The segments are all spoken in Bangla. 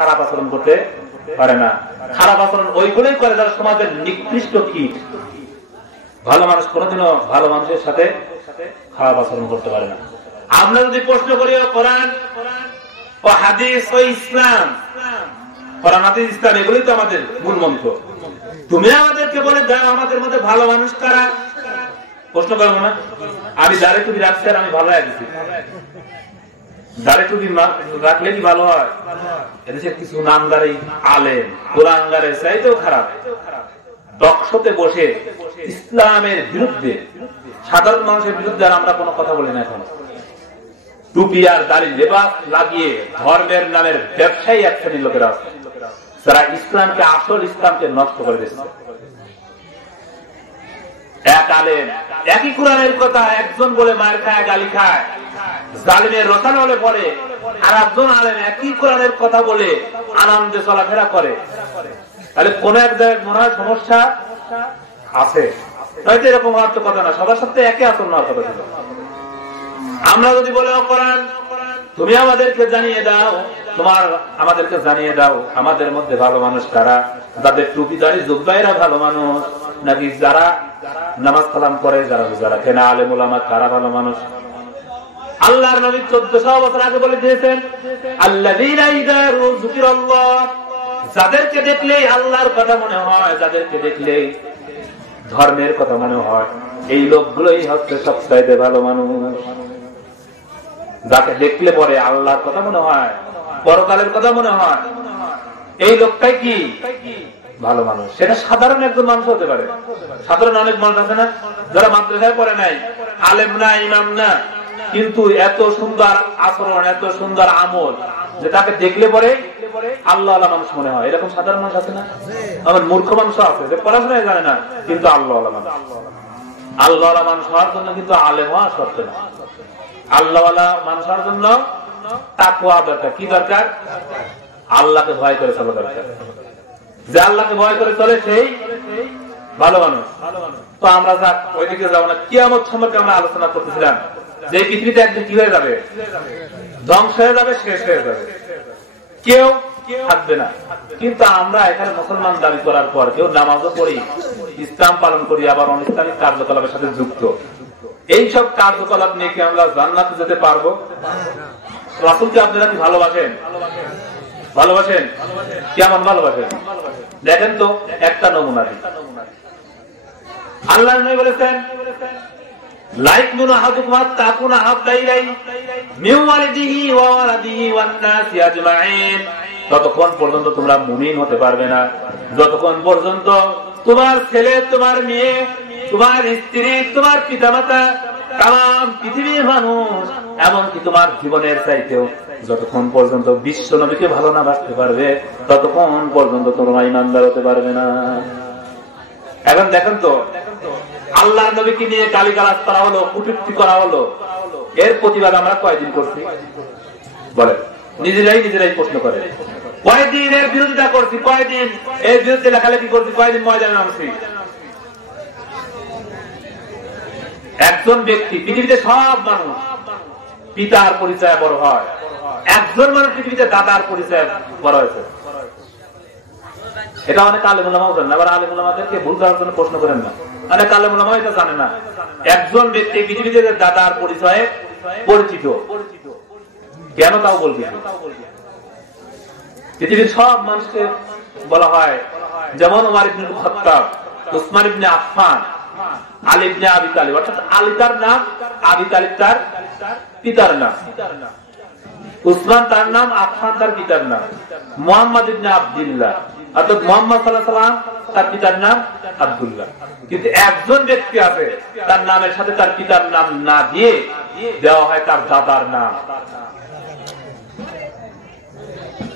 খারাপ আচরণ করতে পারে না। খারাপ আচরণ ওইগুলোই করে যারা সমাজের নিকৃষ্ট কীট। ভালো মানুষ কোনোদিনও ভালো মানুষের সাথে খারাপ আচরণ করতে পারে না। আমরা যদি প্রশ্ন করি কোরআন ও হাদিস ও ইসলাম, কোরআন হাদিস ইসলাম এগুলোই তো আমাদের মূল মন্ত্র। তুমি আমাদেরকে বলে দাও আমাদের মধ্যে ভালো মানুষ কারা? প্রশ্ন করবো না? আমি দাঁড়ে টুপি রাখছি আর আমি ভালো রাখছি। দাঁড়ে টুপি রাখলে কি ভালো হয়? এদেশের কিছু নামদারি আলেম কোরআনগারের চাইতেও খারাপ টকশোতে বসে ইসলামের বিরুদ্ধে, সাধারণ মানুষের বিরুদ্ধে আর আমরা কোনো কথা বলি না। এখন টুপি আর দাড়ি লেবাস লাগিয়ে ধর্মের নামের ব্যবসায়ী এক শ্রেণীর লোকেরা আছে, যারা ইসলামকে, আসল ইসলামকে নষ্ট করে দিচ্ছে। এক আলেম একই কোরআনের কথা একজন বলে মায়ের খায়, গালি খায়, জালিমের রসান হলে পড়ে, আর একজন আলেম একই কোরআনের কথা বলে আনন্দে চলাফেরা করে। তাহলে কোন এক জায়গায় মনে হয় সমস্যা আছে, হয়তো এরকম হওয়ার তো কথা না, সবার সাথে একে আচরণ হওয়ার কথা ছিল। আমরা যদি বলে কোরআন তুমি আমাদেরকে জানিয়ে দাও, আমাদেরকে জানিয়ে দাও আমাদের মধ্যে ভালো মানুষ কারা, যাদের টুপি দাড়ি জুব্বাইরা ভালো মানুষ, নাকি যারা নামাজ কালাম করে, যারা রোজা রাখে না, আলেম ওলামা কারা ভালো মানুষ? আল্লাহর নবী 1400 বছর আগে বলে দিয়েছেন, আল্লাযীনা ইযা যুকিরাল্লাহ, যাদেরকে দেখলে আল্লাহর কথা মনে হয়, যাদেরকে দেখলে ধর্মের কথা মনে হয়, এই লোকগুলোই হচ্ছে সবচাইতে ভালো মানুষ। যাকে দেখলে পরে আল্লাহর কথা মনে হয়, পরকালের কথা মনে হয়, এই লোকটাই কি ভালো মানুষ। সেটা সাধারণ একজন মানুষ হতে পারে। সাধারণ অনেক মানুষ আছে না, যারা মাদ্রাসায় পড়ে নাই, আলেম না, ইমাম না, কিন্তু এত সুন্দর আচরণ, এত সুন্দর আমল, যে তাকে দেখলে পরে আল্লাহ আল্লাহ মানুষ মনে হয়। এরকম সাধারণ মানুষ আছে না? আমার মূর্খ মানুষ আছে যে পড়াশোনায় জানে না, কিন্তু আল্লাহ আল্লাহ মানুষ। আল্লাহ আল্লাহ মানুষ হওয়ার জন্য কিন্তু আলেম হওয়া শর্ত না। আল্লাহ আল্লাহ মানুষ হওয়ার জন্য তাকওয়া দরকার। কি দরকার? আল্লাহকে ভয় করে চলা দরকার। যে আল্লাহকে ভয় করে চলে সেই ভালো মানুষ। তো আমরা যা ওইদিকে যাবো না। কিয়ামত সম্পর্কে আমরা আলোচনা করতেছিলাম যে পৃথিবীতে একদিন কি হয়ে যাবে, ধ্বংস হয়ে যাবে, শেষ হয়ে যাবে, কেউ থাকবে না। কিন্তু আমরা এখানে মুসলমান দাবি করার পর কেউ নামাজও পড়ি, ইসলাম পালন করি, আবার অনিসলামিক কার্যকলাপের সাথে যুক্ত। এইসব কার্যকলাপ নিয়ে কি আমরা জান্নাতে যেতে পারবো? রাসূলকে আপনারা কি ভালোবাসেন? ভালোবাসেন? কেমন ভালোবাসেন? দেখেন তো একটা নমুনা দিন। আল্লাহ নবী বলেছেন, ততক্ষণ পর্যন্ত তোমরা মুমিন হতে পারবে না যতক্ষণ পর্যন্ত তোমার ছেলে, তোমার মেয়ে, তোমার স্ত্রী, তোমার পিতামাতা, তাম পৃথিবীর মানুষ, এমনকি তোমার জীবনের চাইতেও যতক্ষণ পর্যন্ত বিশ্ব নবীকে ভালো না বাসতে পারবে ততক্ষণ পর্যন্ত তোমরা ইমানদার হতে পারবে না। এখন দেখেন তো, আল্লাহ নবীকে নিয়ে গালিগালাজ করা হলো, কটূক্তি করা হলো, এর প্রতিবাদ আমরা কয়দিন করছি বলে? নিজেরাই প্রশ্ন করে। কয়দিন এর বিরোধিতা করছি, কয়দিন এর বিরুদ্ধে লেখালেখি করছি, কয়দিন ময়দানে নামছি। একজন ব্যক্তি, পৃথিবীতে সব মানুষ পিতার পরিচয় বড় হয়, একজন মানুষ পৃথিবীতে দাদার পরিচয় বড় হয়েছে। এটা অনেক আলেম ওলামাও জানেন না। আবার আলেম ওলামাদেরকে ভুল করার জন্য প্রশ্ন করেন না, অনেক আলেম ওলামাও এটা জানে না। একজন ব্যক্তি পৃথিবীতে দাদার পরিচয়ে পরিচিত, কেন তাও বলবি। পৃথিবীর সব মানুষকে বলা হয়, যেমন ওমর ইবনে খাত্তাব, উসমান ইবনে আফফান, আলী ইবনে আবি তালিব, অর্থাৎ আলী তার নাম, আবি তালিব তার পিতার নাম, উসমান তার নাম, আফফান তার পিতার নাম, মুহাম্মদ ইবনে আব্দুল্লাহ অর্থাৎ মুহাম্মদ সাল্লাল্লাহু আলাইহি ওয়াসাল্লাম তার পিতার নাম আব্দুল্লাহ। কিন্তু একজন ব্যক্তি আছে তার নামের সাথে তার পিতার নাম না দিয়ে দেওয়া হয় তার দাদার নাম।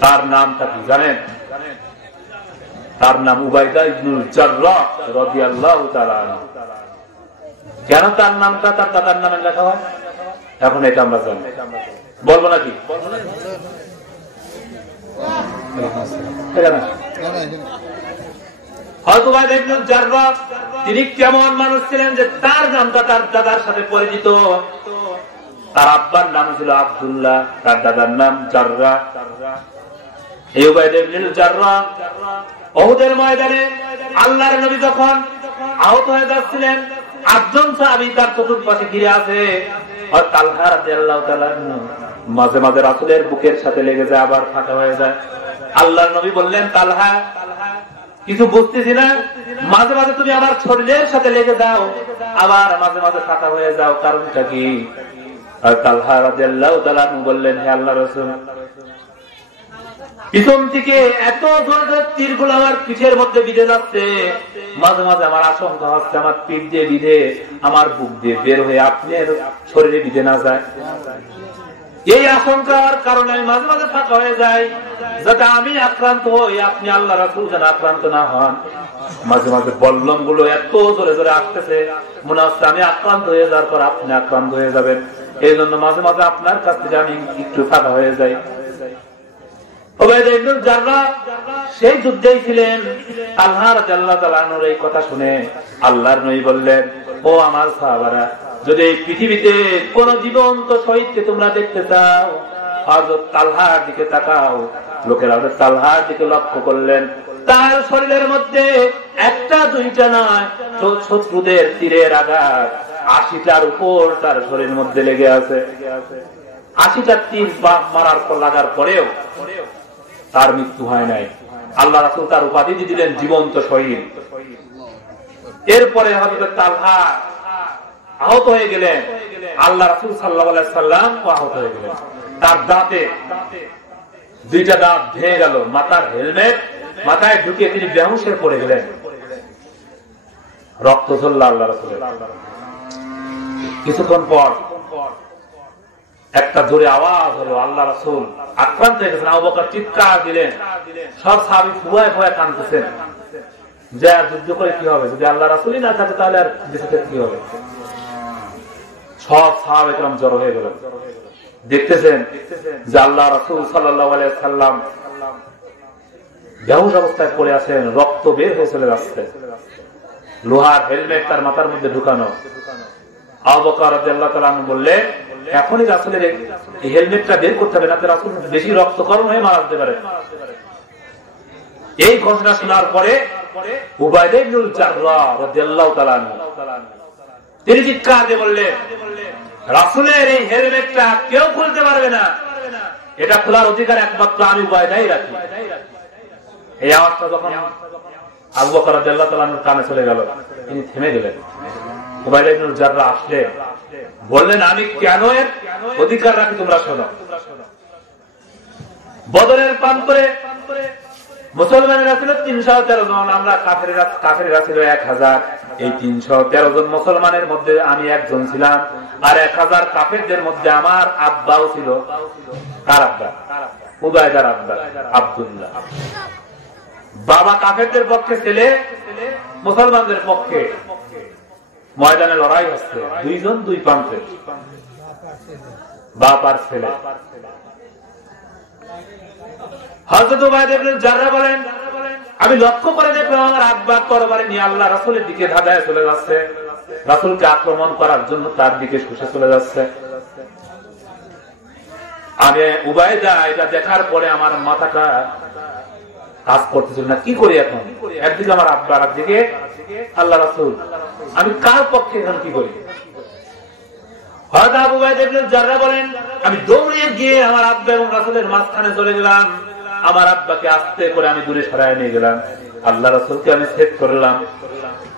তার নামটা কি জানেন? তার নাম উবাইদা ইবনুল জাররাহ রাদিয়াল্লাহু তাআলা আনহু। কেন তার নামটা তার দাদার নামে লেখা হয়? এখন এটা আমরা জানি, বলবো নাকি? তিনি কেমন মানুষ ছিলেন যে তার নামটা তার দাদার সাথে পরিচিত। তার আব্বার নাম ছিল আব্দুল্লাহ, তার দাদার নাম জাররাহ। এই উবাইদা ইবনুল জাররাহ উহুদের ময়দানে আল্লাহর নবী যখন আহত হয়ে যাচ্ছিলেন, 8 জন সাহাবী তার চতুর্পাশে ঘিরে আছে। আর তালহা রাদিয়াল্লাহু তাআলা মাঝে মাঝে রাসূলের বুকের সাথে লেগে যায়, আবার ফাঁকা হয়ে যায়। আল্লাহর নবী বললেন, তালহা কিছু বুঝতেছি না, মাঝে মাঝে তুমি আমার শরীরের সাথে লেগে যাও, আবার মাঝে মাঝে ফাঁকা হয়ে যাও, কারণটা কি? আর তালহা রাদিয়াল্লাহু তাআলা বললেন, হে আল্লাহর রাসূল, পিছন থেকে এত জোরে তীরগুলো আমার পিঠের মধ্যে বিঁধে যাচ্ছে, মাঝে মাঝে আমার আশঙ্কা হচ্ছে আমার পিঠ দিয়ে বিঁধে আমার বুক দিয়ে বের হয়ে আপনার শরীরে বিঁধে না যায়। এই আশঙ্কার কারণে আমি মাঝে মাঝে ফাঁকা হয়ে যাই, যাতে আমি আক্রান্ত হই, আপনি আল্লাহ রাসূল যেন আক্রান্ত না হন। মাঝে মাঝে বল্লম গুলো এত জোরে জোরে আসতেছে, মনে হচ্ছে আমি আক্রান্ত হয়ে যাওয়ার পর আপনি আক্রান্ত হয়ে যাবেন, এই জন্য মাঝে মাঝে আপনার কাছ থেকে আমি একটু ফাঁকা হয়ে যাই। উবাইদা ইবনুল জাররাহ সেই যুদ্ধেই ছিলেন। তালহা রাদিয়াল্লাহু তাআলা আনহুর এই কথা শুনে আল্লাহর নবী বললেন, ও আমার সাহাবারা, যদি এই পৃথিবীতে কোন জীবন্ত শহীদকে তোমরা দেখতে চাও, হযরত তালহার দিকে তাকাও। লোকেরা হযরত তালহার দিকে লক্ষ্য করলেন, তার শরীরের মধ্যে একটা দুইটা নয়, শত্রুদের তীরের আঘাত 80টার উপর তার শরীরের মধ্যে লেগে আছে। 80টা তীর মারার পর লাগার পরেও তার মৃত্যু হয় নাই। আল্লাহ রাসূল তার উপাধি দিলেন জীবন্ত শহীদ। এরপরে হযরত তালহা আহত হয়ে গেলেন, আল্লাহ রাসূল সাল্লাল্লাহু আলাইহি সাল্লাম আহত হয়ে গেলেন। তার দাঁতে 2টা দাঁত ভেঙে গেল, মাথার হেলমেট মাথায় ঢুকিয়ে তিনি বেহুশ হয়ে পড়ে গেলেন, রক্ত ঝরল আল্লাহ রাসূলের। কিছুক্ষণ পর একটা জোরে আওয়াজ হলো, আল্লাহ রাসূল আক্রান্ত হয়ে গেছেন। আবু বকর চিৎকার দিলেন, সব সাহাবী ফুয়ায় ফুয়ায় কাঁদতেছেন, যে আর যুদ্ধ করে কি হবে, যদি আল্লাহ রাসূলই না থাকে তাহলে আর দেশে কি হবে। সব সাহাবা একরাম জড়ো হয়ে গেল, দেখতেছেন যে আল্লাহ রাসূল সাল্লাল্লাহু আলাইহি সাল্লাম বেহুশ অবস্থায় পড়ে আছেন, রক্ত বের হয়ে চলে যাচ্ছে, লোহার হেলমেট তার মাথার মধ্যে ঢুকানো। আবু বকর রাদিয়াল্লাহু তাআলা বললেন, এখনই রাসূলের এই হেলমেটটা বের করতে হবে, না তো রাসূল বেশি রক্তকরণ হয়ে মারা যেতে পারে। এই ঘটনা শোনার পরে উবাইদা ইবনুল জাররাহ রাদিয়াল্লাহু তাআলা তিনি চিৎকার দিয়ে বললেন, রাসূলের এই হেলমেটটা কেউ খুলতে পারবে না, এটা খোলার অধিকার একমাত্র আমি উবাইদাই রাখি। এই আওয়াজটা যখন আবু বকর রাদিয়াল্লাহু তাআলার কানে চলে গেল, তিনি থেমে গেলেন। উবাইদা ইবনুল জাররাহ আসলেন, বললেন, আমি কেন এর অধিকার রাখি তোমরা শোনো। বদরের প্রান্তরে মুসলমানেরা ছিল 313 জন, আমরা কাফেরেরা ছিল 1000। এই 313 জন মুসলমানের মধ্যে আমি একজন ছিলাম, আর 1000 কাফেরদের মধ্যে আমার আব্বাও ছিল। কার আব্বা? উবাইদার আব্বা আব্দুল্লাহ। বাবা কাফেরদের পক্ষে, ছেলে মুসলমানদের পক্ষে। ময়দানে লড়াই হচ্ছে, 2 জন 2 প্রান্তে, বাপ আর ছেলে। হযরত উবাইদা ইবনুল জাররাহ বলেন, আমি লক্ষ্য করে দেখলাম আমার আব্বা তরবারি নিয়ে আল্লাহ রাসূলের দিকে ধাঁধায় চলে যাচ্ছে, রাসূলকে আক্রমণ করার জন্য তার দিকে ছুটে চলে যাচ্ছে। আমি উবাইদা এটা দেখার পরে আমার মাথাটা কাজ করতেছিল না, কি করি এখন? একদিকে আমার আব্বা, আর একদিকে আল্লাহ রাসূল, আমি কার পক্ষে এখন কি করি? হযরত আবু উবাইদা ইবনুল জাররাহ বলেন, আমি দৌড়ে গিয়ে আমার আব্বা এবং রাসূলের মাঝখানে চলে গেলাম। আমার আব্বাকে আস্তে করে আমি দূরে সরায় নিয়ে গেলাম, আল্লাহ রাসূলকে আমি সেভ করলাম।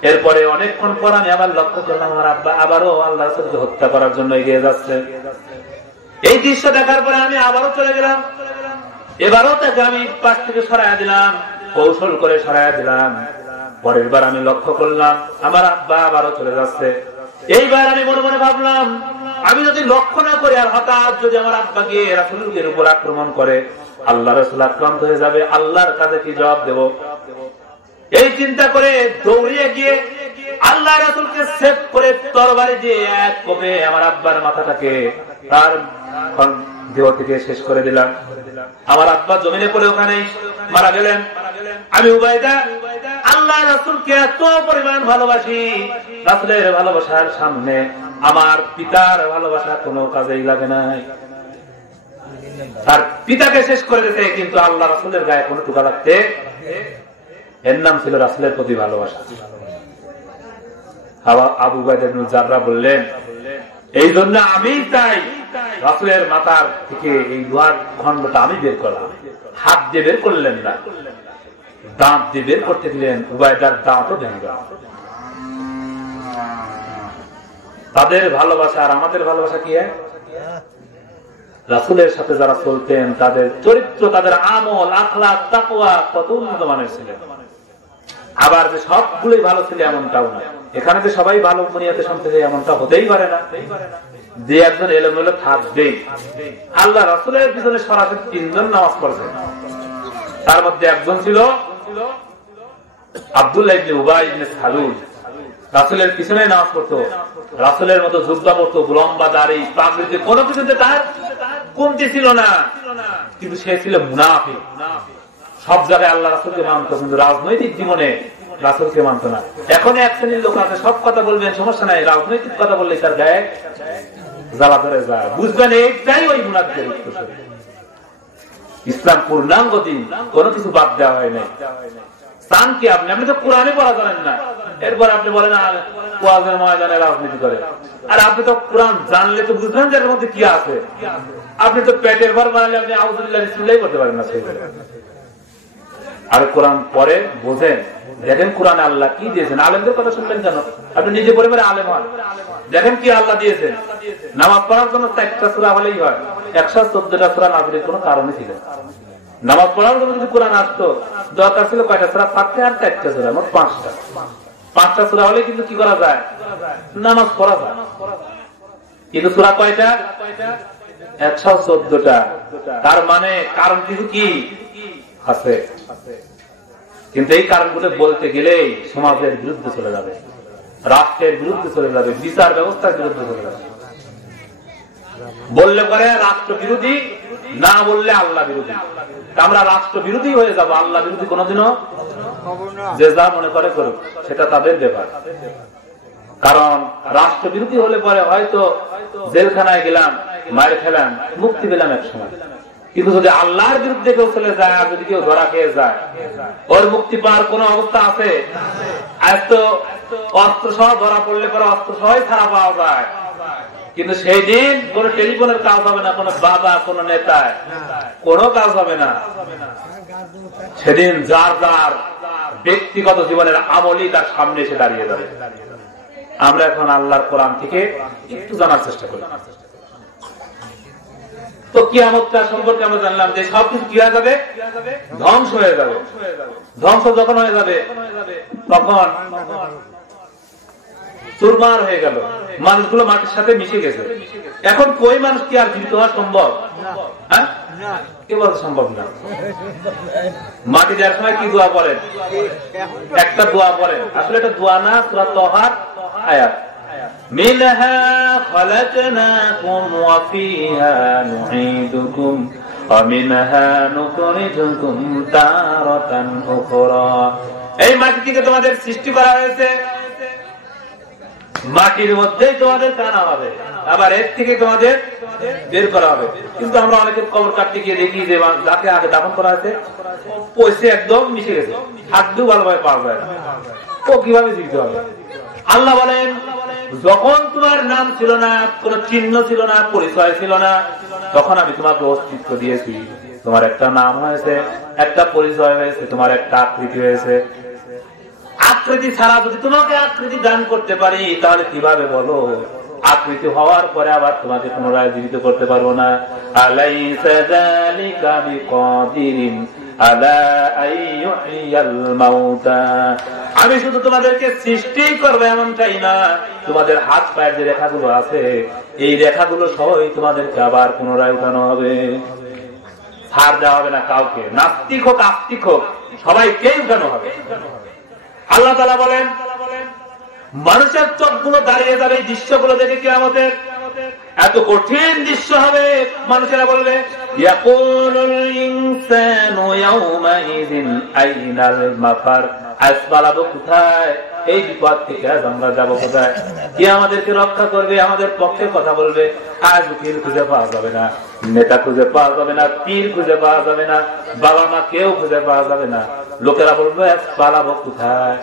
এরপরে অনেকক্ষণ পর আমি আবার লক্ষ্য করলাম আমার আব্বা আবারও আল্লাহ রাসূলকে হত্যা করার জন্য এগিয়ে যাচ্ছে। এই দৃশ্য দেখার পরে আমি আবারও চলে গেলাম, এবারও তাকে আমি পাশ থেকে সরাইয়া দিলাম, কৌশল করে সরাইয়া দিলাম। পরের বার আমি লক্ষ্য করলাম আমার আব্বা আবারও চলে যাচ্ছে। এইবার আমি মনে মনে ভাবলাম, আমি যদি লক্ষ্য না করি আর হঠাৎ যদি আমার আব্বাকে রাসূলের উপর আক্রমণ করে, আল্লাহ রাসূল আক্রান্ত হয়ে যাবে, আল্লাহর কাছে কি জবাব দেব? এই চিন্তা করে দৌড়িয়ে গিয়ে আল্লাহ রাসূলকে সেভ করে তরবারি দিয়ে এক কোপে আমার আব্বার মাথাটাকে তার দেহ থেকে শেষ করে দিলাম। আমার আব্বা জমিনে পড়ে ওখানেই মারা গেলেন। আমি উবাইদা আল্লাহ রাসূলকে এত পরিমাণ ভালোবাসি, রাসূলের ভালোবাসার সামনে আমার পিতার ভালোবাসা কোনো কাজেই লাগে নাই। আর পিতাকে শেষ করে দিতে, কিন্তু আল্লাহ রাসূলের গায়ে কোনো টুকা লাগতে, এর নাম ছিল রাসূলের প্রতি ভালোবাসা। আবু উবাইদা ইবনে জাররাহ বললেন, এই জন্য আমি চাই রাসূলের মাথার থেকে এই লোহার খণ্ডটা আমি বের করলাম। হাত দিয়ে বের করলেন না, দাঁত দিয়ে বের করতে দিলেন, উবাইদার দাঁতও ভেঙে গেল। তাদের ভালোবাসা আর আমাদের ভালোবাসা কি হয়? রাসূলের সাথে যারা চলতেন তাদের চরিত্র, তাদের আমল, আখলাক, তাকওয়া কত উন্নত মানের ছিল। আবার যে সবগুলোই ভালো ছিল এমনটাও না। এখানে যে সবাই ভালো দুনিয়াতে শুনতে যায় এমনটা হতেই পারে না। যে একজন এলোমেলো থাকবেই। আল্লাহ রাসূলের পিছনে সরাসরি 3 জন নামাজ পড়ছেন। তার মধ্যে একজন ছিল আব্দুল্লাহ ইবনে উবাই ইবনে সালুল। রাসূলের পিছনে নামাজ পড়তো, রাসূলের মতো জুব্বা পরতো, লম্বা দাড়ি, পাগড়িতে কোনো কিছুতে তার কমতি ছিল না। কিন্তু সে ছিল মুনাফিক। সব জায়গায় আল্লাহ রাসূলকে মানত, কিন্তু রাজনৈতিক জীবনে রাসূলকে মানত না। এখন এক শ্রেণীর লোক আছে, সব কথা বলবেন সমস্যা নাই, রাজনৈতিক কথা বললে তার গায়ে জ্বালা ধরে যায়। বুঝবেন এইটাই ওই মুনাফিকের উদ্দেশ্য। ইসলাম পূর্ণাঙ্গ দিন, কোনো কিছু বাদ দেওয়া হয় নাই। চান কি আপনি? আপনি তো কোরআনে পড়া জানেন না, এরপর আপনি বলেন ওয়াজের ময়দানে রাজনীতি করে। আর আপনি তো কোরআন জানলে তো বুঝবেন যে এর মধ্যে কি আছে। আপনি তো পেটের ভর বানালে আপনি আউযুবিল্লাহি বিসমিল্লাহি করতে পারেন না। আর কোরআন পরে বোঝেন, দেখেন কোরআনে আল্লাহ কি দিয়েছেন। আলেমদের কথা শুনলেন কেন? আপনি নিজে পরিবারে আলেম হন, দেখেন কি আল্লাহ দিয়েছেন। নামাজ পড়ার জন্য 4টা সূরা হলেই হয়, 114টা সূরা নাযিলের কোনো কারণই ছিল না। নামাজ পড়ার জন্য যদি কোরআন আসতো, দরকার ছিল কয়টা সূরা? 5টা আর 4টা সূরা, মোট 5টা। 5টা সূরা হলে কিন্তু কি করা যায়? নামাজ পড়া যায়। কিন্তু সূরা কয়টা? 114টা। তার মানে কারণ কিছু কি আছে, কিন্তু এই কারণগুলো বলতে গেলেই সমাজের বিরুদ্ধে চলে যাবে, রাষ্ট্রের বিরুদ্ধে চলে যাবে, বিচার ব্যবস্থার বিরুদ্ধে চলে যাবে। বললে পরে রাষ্ট্র বিরোধী, না বললে আল্লাহ বিরোধী। আমরা রাষ্ট্র বিরোধী হয়ে যাব, আল্লাহ বিরোধী কোনোদিনও। যে যা মনে করে করুক, সেটা তাদের ব্যাপার। কারণ রাষ্ট্র বিরোধী হলে পরে হয়তো জেলখানায় গেলাম, মায়ের খেলাম, মুক্তি পেলাম এক সময়। কিন্তু যদি আল্লাহর বিরুদ্ধে কেউ চলে যায়, আর যদি কেউ ধরা খেয়ে যায়, ওর মুক্তি পাওয়ার কোন অবস্থা আছে? আজ তো অস্ত্র সহ ধরা পড়লে পরে অস্ত্র সহই ছাড়া পাওয়া যায়, কিন্তু সেই দিন কোন টেলিফোনের কাজ হবে না, কোন বাবা, কোন নেতা, কোন কাজ হবে না। সেদিন যার যার ব্যক্তিগত জীবনের আমলই তার সামনে এসে দাঁড়িয়ে যাবে। আমরা এখন আল্লাহর কোরআন থেকে একটু জানার চেষ্টা করি। তো কিয়ামতটা সম্পর্কে আমরা জানলাম যে সবকিছু কি হয়ে যাবে? ধ্বংস হয়ে যাবে। ধ্বংস যখন হয়ে যাবে তখন চুরমার হয়ে গেল, মানুষগুলো মাটির সাথে মিশে গেছে। এখন কই মানুষ কি আর জীবিত হওয়া সম্ভব? হ্যাঁ, কেউ বলতে সম্ভব না। মাটি যার সময় কি দোয়া করেন? একটা দোয়া করেন, আসলে এটা দোয়া না, সূরা তাহার আয়াত। মিনহা খালাকনাকুম ওয়া ফিহা নুঈদুকুম ওয়া মিনহা নুখরিজুকুম তারাতান উখরা। এই মাটি থেকে তোমাদের সৃষ্টি করা হয়েছে, মাটির মধ্যেই তোমাদের কানা হবে, আবার এর থেকে তোমাদের বের করা হবে। কিন্তু আমরা অনেকের কবর কাটতে গিয়ে দেখি যে যাকে আগে দাফন করা হয়েছে পয়সা একদম মিশে গেছে, হাড্ডু ভালোভাবে পাওয়া যায় না, ও কিভাবে জীবিত হবে? আল্লাহ বলেন, যখন তোমার নাম ছিল না, কোন চিহ্ন ছিল না, পরিচয় ছিল না, তখন আমি তোমাকে অস্তিত্ব দিয়েছি। তোমার একটা নাম হয়েছে, একটা পরিচয় হয়েছে, তোমার একটা আকৃতি হয়েছে। আকৃতি ছাড়া যদি তোমাকে আকৃতি দান করতে পারি, তাহলে কিভাবে বলো আকৃতি হওয়ার পরে আবার তোমাকে পুনরায় জীবিত করতে পারবো না? আলাইসা যালিকা বিকাদিরিন আলা আইয়ুহিয়াল মাউতা। আমি শুধু তোমাদেরকে সৃষ্টি করবো এমনটাই না, তোমাদের হাত পায়ের যে রেখাগুলো আছে, এই রেখাগুলো সবই তোমাদেরকে আবার পুনরায় উঠানো হবে। ছাড় দেওয়া হবে না কাউকে, নাস্তিক হোক আস্তিক হোক, সবাইকেই উঠানো হবে। আল্লাহ তাআলা বলেন, মানুষের চোখগুলো দাঁড়িয়ে যাবে এই দৃশ্যগুলো দেখে। কিয়ামতের এত কঠিন দৃশ্য হবে, মানুষেরা বলবে, ইয়াকুলুল ইনসানু ইয়াউমাইযিন আইনাল মাফার। আজ পালাবো কোথায়? এই বিপদ থেকে আজ আমরা যাবো কোথায়? কে আমাদেরকে রক্ষা করবে, আমাদের পক্ষে কথা বলবে? আজ উকিল খুঁজে পাওয়া যাবে না, নেতা খুঁজে পাওয়া যাবে না, পীর খুঁজে পাওয়া যাবে না, বাবা মা কেউ খুঁজে পাওয়া যাবে না। লোকেরা বলবে পালাবো কোথায়?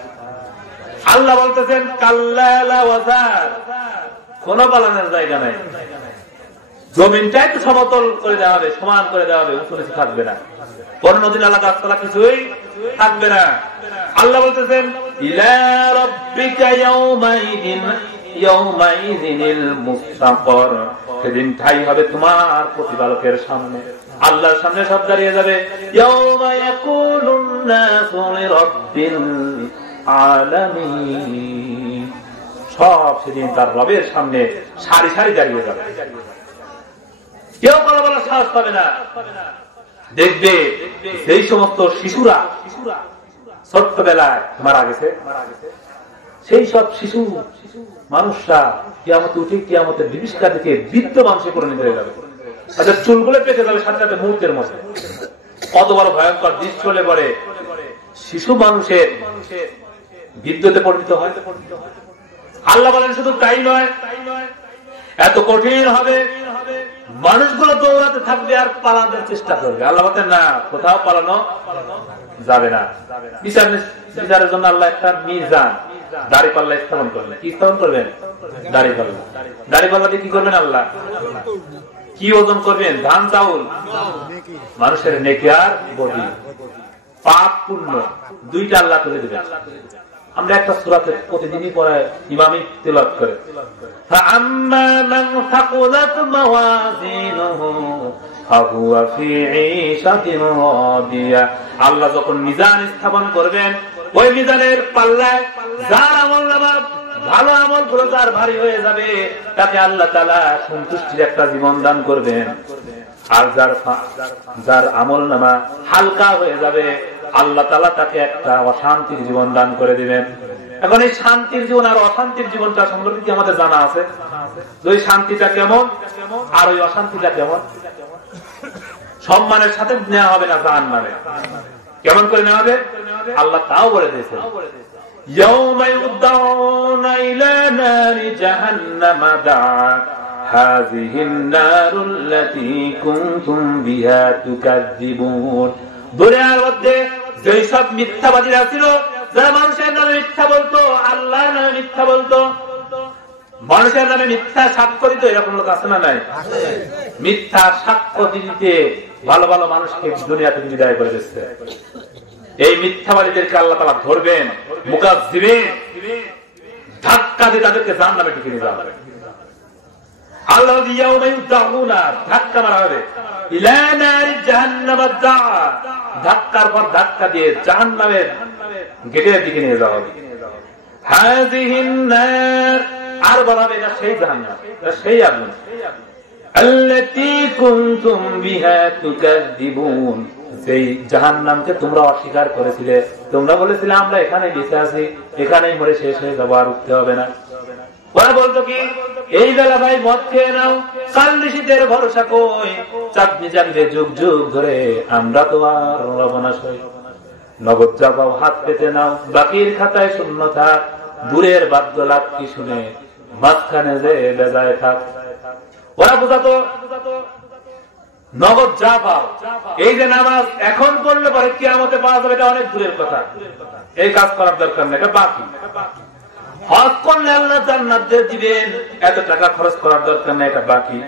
আল্লাহ বলতেছেন কাল্লা লা ওয়াজার, কোন পালানোর জায়গা নাই। জমিনটাই তো সমতল করে দেওয়া হবে, সমান করে দেওয়া হবে, উঁচু নিচু থাকবে না, কোন নদী নালা গাছপালা কিছুই থাকবে না। আল্লাহ বলতেছেন ইলা রাব্বিকা ইয়াউমাইযিনিল মুস্তাকর, সেদিন ঠাই হবে তোমার প্রতিপালকের সামনে, আল্লাহর সামনে সব দাঁড়িয়ে যাবে। ইয়াউমা ইয়াকুলুন নাসু লিরাব্বিল আলামিন, সব সেদিন তার রবের সামনে সারি সারি দাঁড়িয়ে যাবে, কেউ কথা বলার সাহস পাবে না। দেখবে সেই সমস্ত শিশুরা ছোট্টবেলায় মারা গেছে, সেই সব শিশু মানুষরা কিয়ামতে উঠে কিয়ামতের বিভীষিকা থেকে বৃদ্ধ মানুষে পরিণত হয়ে যাবে, তাদের চুলগুলো পেকে যাবে সাথে সাথে মুহূর্তের মধ্যে। কত বড় ভয়ঙ্কর দৃশ্য হলে পরে শিশু মানুষের বৃদ্ধতে পরিণত হয়। আল্লাহ বলেন শুধু তাই নয়, এত কঠিন হবে, মানুষগুলো দৌড়াতে থাকবে আর পালানোর চেষ্টা করবে। আল্লাহ বলেন না, কোথাও পালানো যাবে না। বিচারের জন্য আল্লাহ একটা মিজান, দাড়িপাল্লা স্থাপন করবেন। কি স্থাপন করবেন? দাড়িপাল্লা। দাড়িপাল্লা দিয়ে কি করবেন? আল্লাহ কি ওজন করবেন? ধান চাউল, মানুষের নেকি আর বডি, পাপ পুণ্য দুইটা আল্লাহ তুলে দিবেন। আমরা একটা সূরাতে প্রতিদিনই পড়ায় ইমামি তেলাওয়াত করে, ফাআম্মা মান থাকুলাত মাওয়াজিনুহু ফাহুয়া ফি ঈশাতিন রাদিয়া। আল্লাহ যখন মিজান স্থাপন করবেন, ওই মিজানের পাল্লায় যার আমলনামা ভালো আমল গুলো যার ভারী হয়ে যাবে, তাকে আল্লাহ তাআলা সন্তুষ্টির একটা জীবন দান করবেন। আর যার আমলনামা হালকা হয়ে যাবে, আল্লাহ তাআলা তাকে একটা অশান্তির জীবন দান করে দিবেন। এখন এই শান্তির জীবন আর অশান্তির জীবনটা সম্পর্কে কি আমাদের জানা আছে? ওই শান্তিটা কেমন আর ওই অশান্তিটা কেমন? সম্মানের সাথে নেওয়া হবে না জাহান্নামে, কেমন করে নেওয়া হবে আল্লাহ তাও বলে দিয়েছেন। ইয়াউমা ইউদাউনা ইলা নারি জাহান্নামা দাআ হাযিহিন নারুল্লাতী কুনতুম বিহা তুকাযযিবুন। দুনিয়ার মধ্যে যেই সব মিথ্যাবাদীরা ছিল, যারা মানুষের নামে মিথ্যা বলতো, আল্লাহর নামে মিথ্যা বলতো, মানুষের নামে মিথ্যা সাক্ষ্য দিত, এরকম লোক আছে না নাই? মিথ্যা সাক্ষ্য দিতে ভালো ভালো মানুষকে দুনিয়া থেকে বিদায় করে দিচ্ছে। এই মিথ্যাবাদীদেরকে আল্লাহ তাআলা ধরবেন, মুকাজ্জিবিন, ধাক্কা দিয়ে তাদেরকে জাহান্নামে ঢুকিয়ে নিয়ে যাবে। আল্লাহ ইয়াউমা ইউদাউনা, ধাক্কা মারা হবে, ইলা নারি জাহান্নামা দাআ, ধাক্কার পর ধাক্কা দিয়ে জাহান্নামের গেটের দিকে নিয়ে যাওয়া হবে। হাযিহিন নার, আর বলা হবে না সেই জাহান্নাম, সেই আগুন, আল্লাতী কুনতুম বিহা তুকাযযিবুন, সেই জাহান্নামকে তোমরা অস্বীকার করেছিলে। তোমরা বলেছিলে আমরা এখানে বেঁচে আছি, এখানেই মরে শেষ হয়ে যাবো, আর উঠতে হবে না। ওরা বলতো কি, এই বেলা ভাই মদ খেয়ে নাও, কাল নিশীথের ভরসা কই, চাঁদনি জাগবে যুগ যুগ ধরে, আমরা তো আর রব না সই। নগদ যাবাও হাত পেতে নাও, বাকির খাতায় শূন্য থাক, দূরের বাদ্য লাভ কি শুনে মাঝখানে যে বেজায় থাক। ওরা বোঝাতো নগদ যা পাও, এই যে নামাজ এখন পড়লে পরে কিয়ামতে পাওয়া যাবে, এটা অনেক দূরের কথা, এই কাজ করার দরকার নেই, এটা বাকি। হজ করলে আল্লাহ জান্নাত দিয়ে দিবেন, এত টাকা খরচ করার দরকার নেই, এটা বাকি।